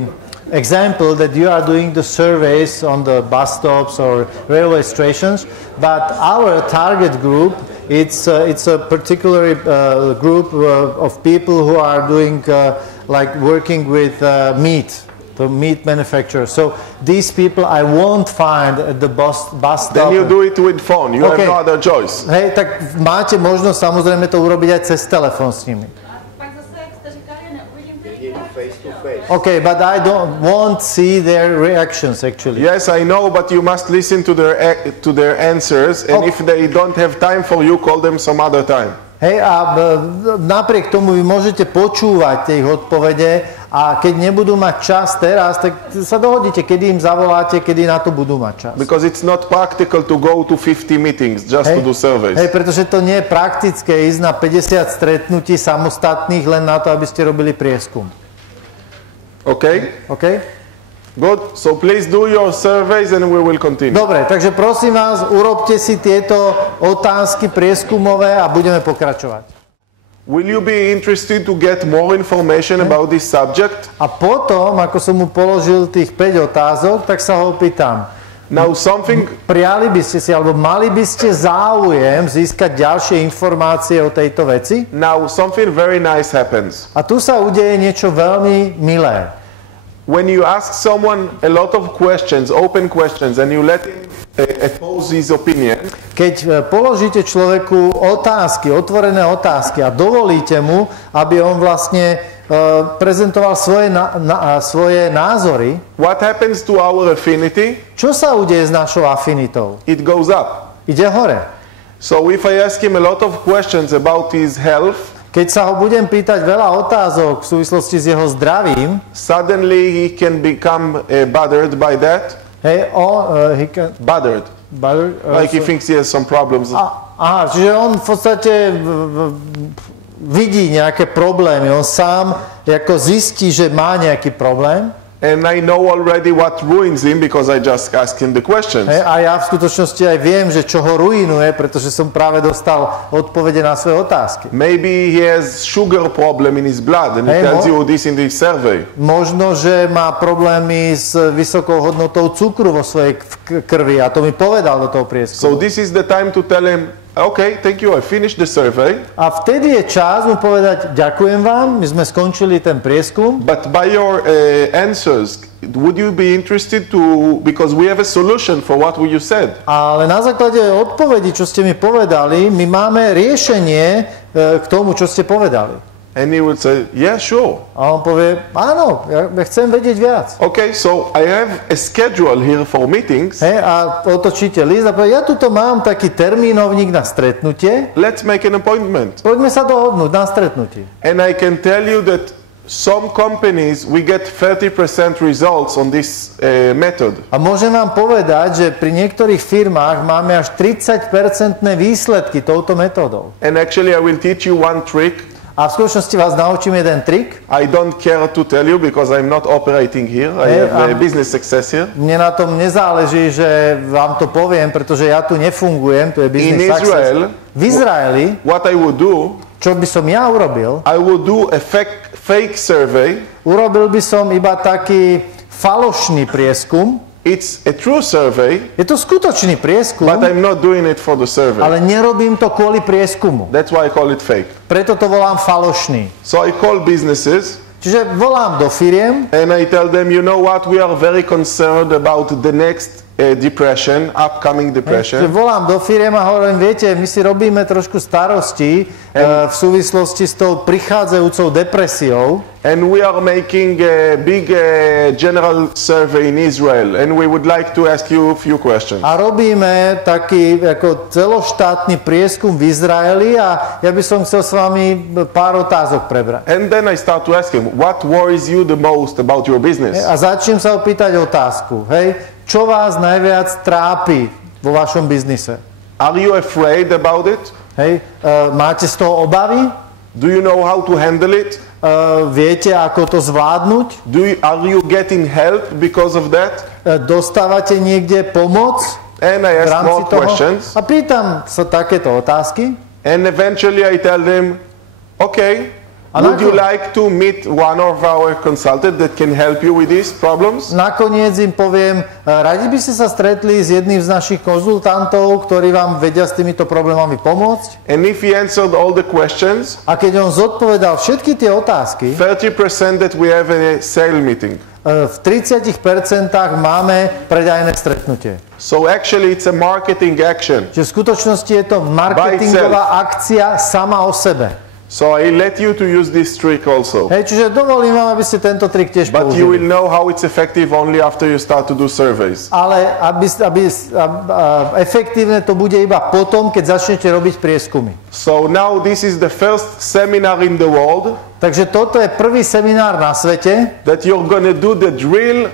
example that you are doing the surveys on the bus stops or railway stations, but our target group, it's a particular group of people who are doing working with meat, the meat manufacturers. So these people I won't find at the bus stop. Then you do it with phone. You have no other choice. Hej, tak máte možnosť samozrejme to urobiť aj cez telefón s nimi. Okay, but I won't see their reactions actually. Yes, I know, but you must listen to their answers, and if they don't have time for you, call them some other time. Hej, a napriek tomu vy môžete počúvať tie ich odpovede a keď nebudú mať čas teraz, tak sa dohodnite, kedy im zavoláte, kedy na to budú mať čas. Because it's not practical to go to 50 meetings just to do surveys. Hej, pretože to nie je praktické ísť na 50 stretnutí samostatných len na to, aby ste robili prieskum. Okay? Okay? Good. So please do your surveys and we will continue. Dobre, takže prosím vás, urobte si tieto otázky prieskumové a budeme pokračovať. Will you be interested to get more information about this subject? A potom, ako som mu položil tých 5 otázok, tak sa ho pýtam. Now Prijali by ste si, alebo mali by ste záujem získať ďalšie informácie o tejto veci? Now something very nice happens. A tu sa udeje niečo veľmi milé. when you ask someone a lot of questions, open questions, and you let him oppose his opinion, keď položíte človeku otázky, otvorené otázky a dovolíte mu, aby on vlastne prezentoval svoje názory, what happens to our affinity? čo sa udeje s našou afinitou? It goes up. Ide hore. So if I ask him a lot of questions about his health, keď sa ho budem pýtať veľa otázok v súvislosti s jeho zdravím, suddenly he can become bothered by that. Hey, he can... Bothered. Like he thinks he has some problems. Aha, čiže on v podstate vidí nejaké problémy. On sám ako zistí, že má nejaký problém. And I know already what ruins him because I just asked him the questions. Hey, a ja v skutočnosti aj viem, že čo ho ruinuje, pretože som práve dostal odpovede na svoje otázky. Maybe he has sugar problem in his blood and he tells you this in this survey. Možno, že má problémy s vysokou hodnotou cukru vo svojej krvi a to mi povedal do toho prieskumu. So this is the time to tell him, okay, thank you, I finished the survey. A vtedy je čas mu povedať, ďakujem vám, my sme skončili ten prieskum. But by your answers, would you be interested to, because we have a solution for what you said. Ale na základe odpovedí, čo ste mi povedali, my máme riešenie k tomu, čo ste povedali. And he would say, yeah, sure. A on povie, áno, ja chcem vedieť viac. Okay, so I have a schedule here for meetings. Hej, a otočíte list a povie, ja tuto mám taký termínovník na stretnutie. Let's make an appointment. Poďme sa dohodnúť na stretnutí. And I can tell you that some companies, we get 30% results on this method. A môžem vám povedať, že pri niektorých firmách máme až 30% výsledky touto metódou. And actually I will teach you one trick. A v skutočnosti vás naučím jeden trik. I don't care to tell you because I'm not operating here. I have a business success here. Mne na tom nezáleží, že vám to poviem, pretože ja tu nefungujem, to je business in success. Israel, v Izraeli, what I would do, čo by som ja urobil, I would do a fake survey. Urobil by som iba taký falošný prieskum. It's a true survey. Je to skutočný prieskum, but I'm not doing it for the survey. Ale nerobím to kvôli prieskumu. That's why I call it fake. Preto to volám falošný. So I call businesses. Čiže volám do firiem. And I tell them, you know what, we are very concerned about the next depression, upcoming depression. Volám do firiem a hovorím, viete, my si robíme trošku starosti v súvislosti s tou prichádzajúcou depresiou. And we are making a big general survey in Israel and we would like to ask you a few questions. A robíme taký ako celoštátny prieskum v Izraeli a ja by som chcel s vami pár otázok prebrať. And then I start to ask him, what worries you the most about your business? A začnem sa opýtať otázku, hej, čo vás najviac trápi vo vašom biznise? Are you afraid about it? Hej, máte z toho obavy? Do you know how to handle it? Viete, ako to zvládnuť? Are you getting help because of that? Dostávate niekde pomoc? And I ask more questions. A pýtam sa takéto otázky. And eventually I tell them, okay, would you like to meet one of our consultants that can help you with these problems? Nakoniec im poviem, radi by ste sa stretli s jedným z našich konzultantov, ktorí vám vedia s týmito problémami pomôcť. And if he answered all the questions, a keď on zodpovedal všetky tie otázky, 30% that we have a sale meeting. V 30% máme predajné stretnutie. So actually it's a marketing action. Čiže v skutočnosti je to marketingová akcia sama o sebe. So I let you to use this trick also. Hej, čiže dovolím vám, aby ste tento trik tiež použili. But you will know how it's effective only after you start to do surveys. Ale efektívne to bude iba potom, keď začnete robiť prieskumy. So now this is the first seminar in the world. Takže toto je prvý seminár na svete, that you're gonna do the drill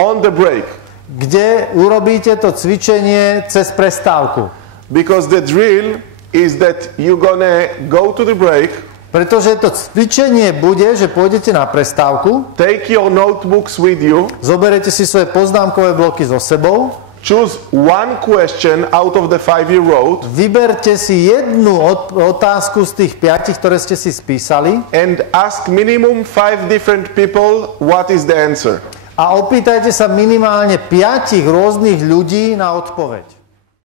on the break. Kde urobíte to cvičenie cez prestávku. Because the drill is that you're gonna go to the break. Pretože to cvičenie bude, že pôjdete na prestávku. Take your notebooks with you. Zoberete si svoje poznámkové bloky so sebou. Choose one question out of the 5 you wrote. Vyberte si jednu otázku z tých 5, ktoré ste si spísali. And ask minimum 5 different people what is the answer. A opýtajte sa minimálne 5 rôznych ľudí na odpoveď.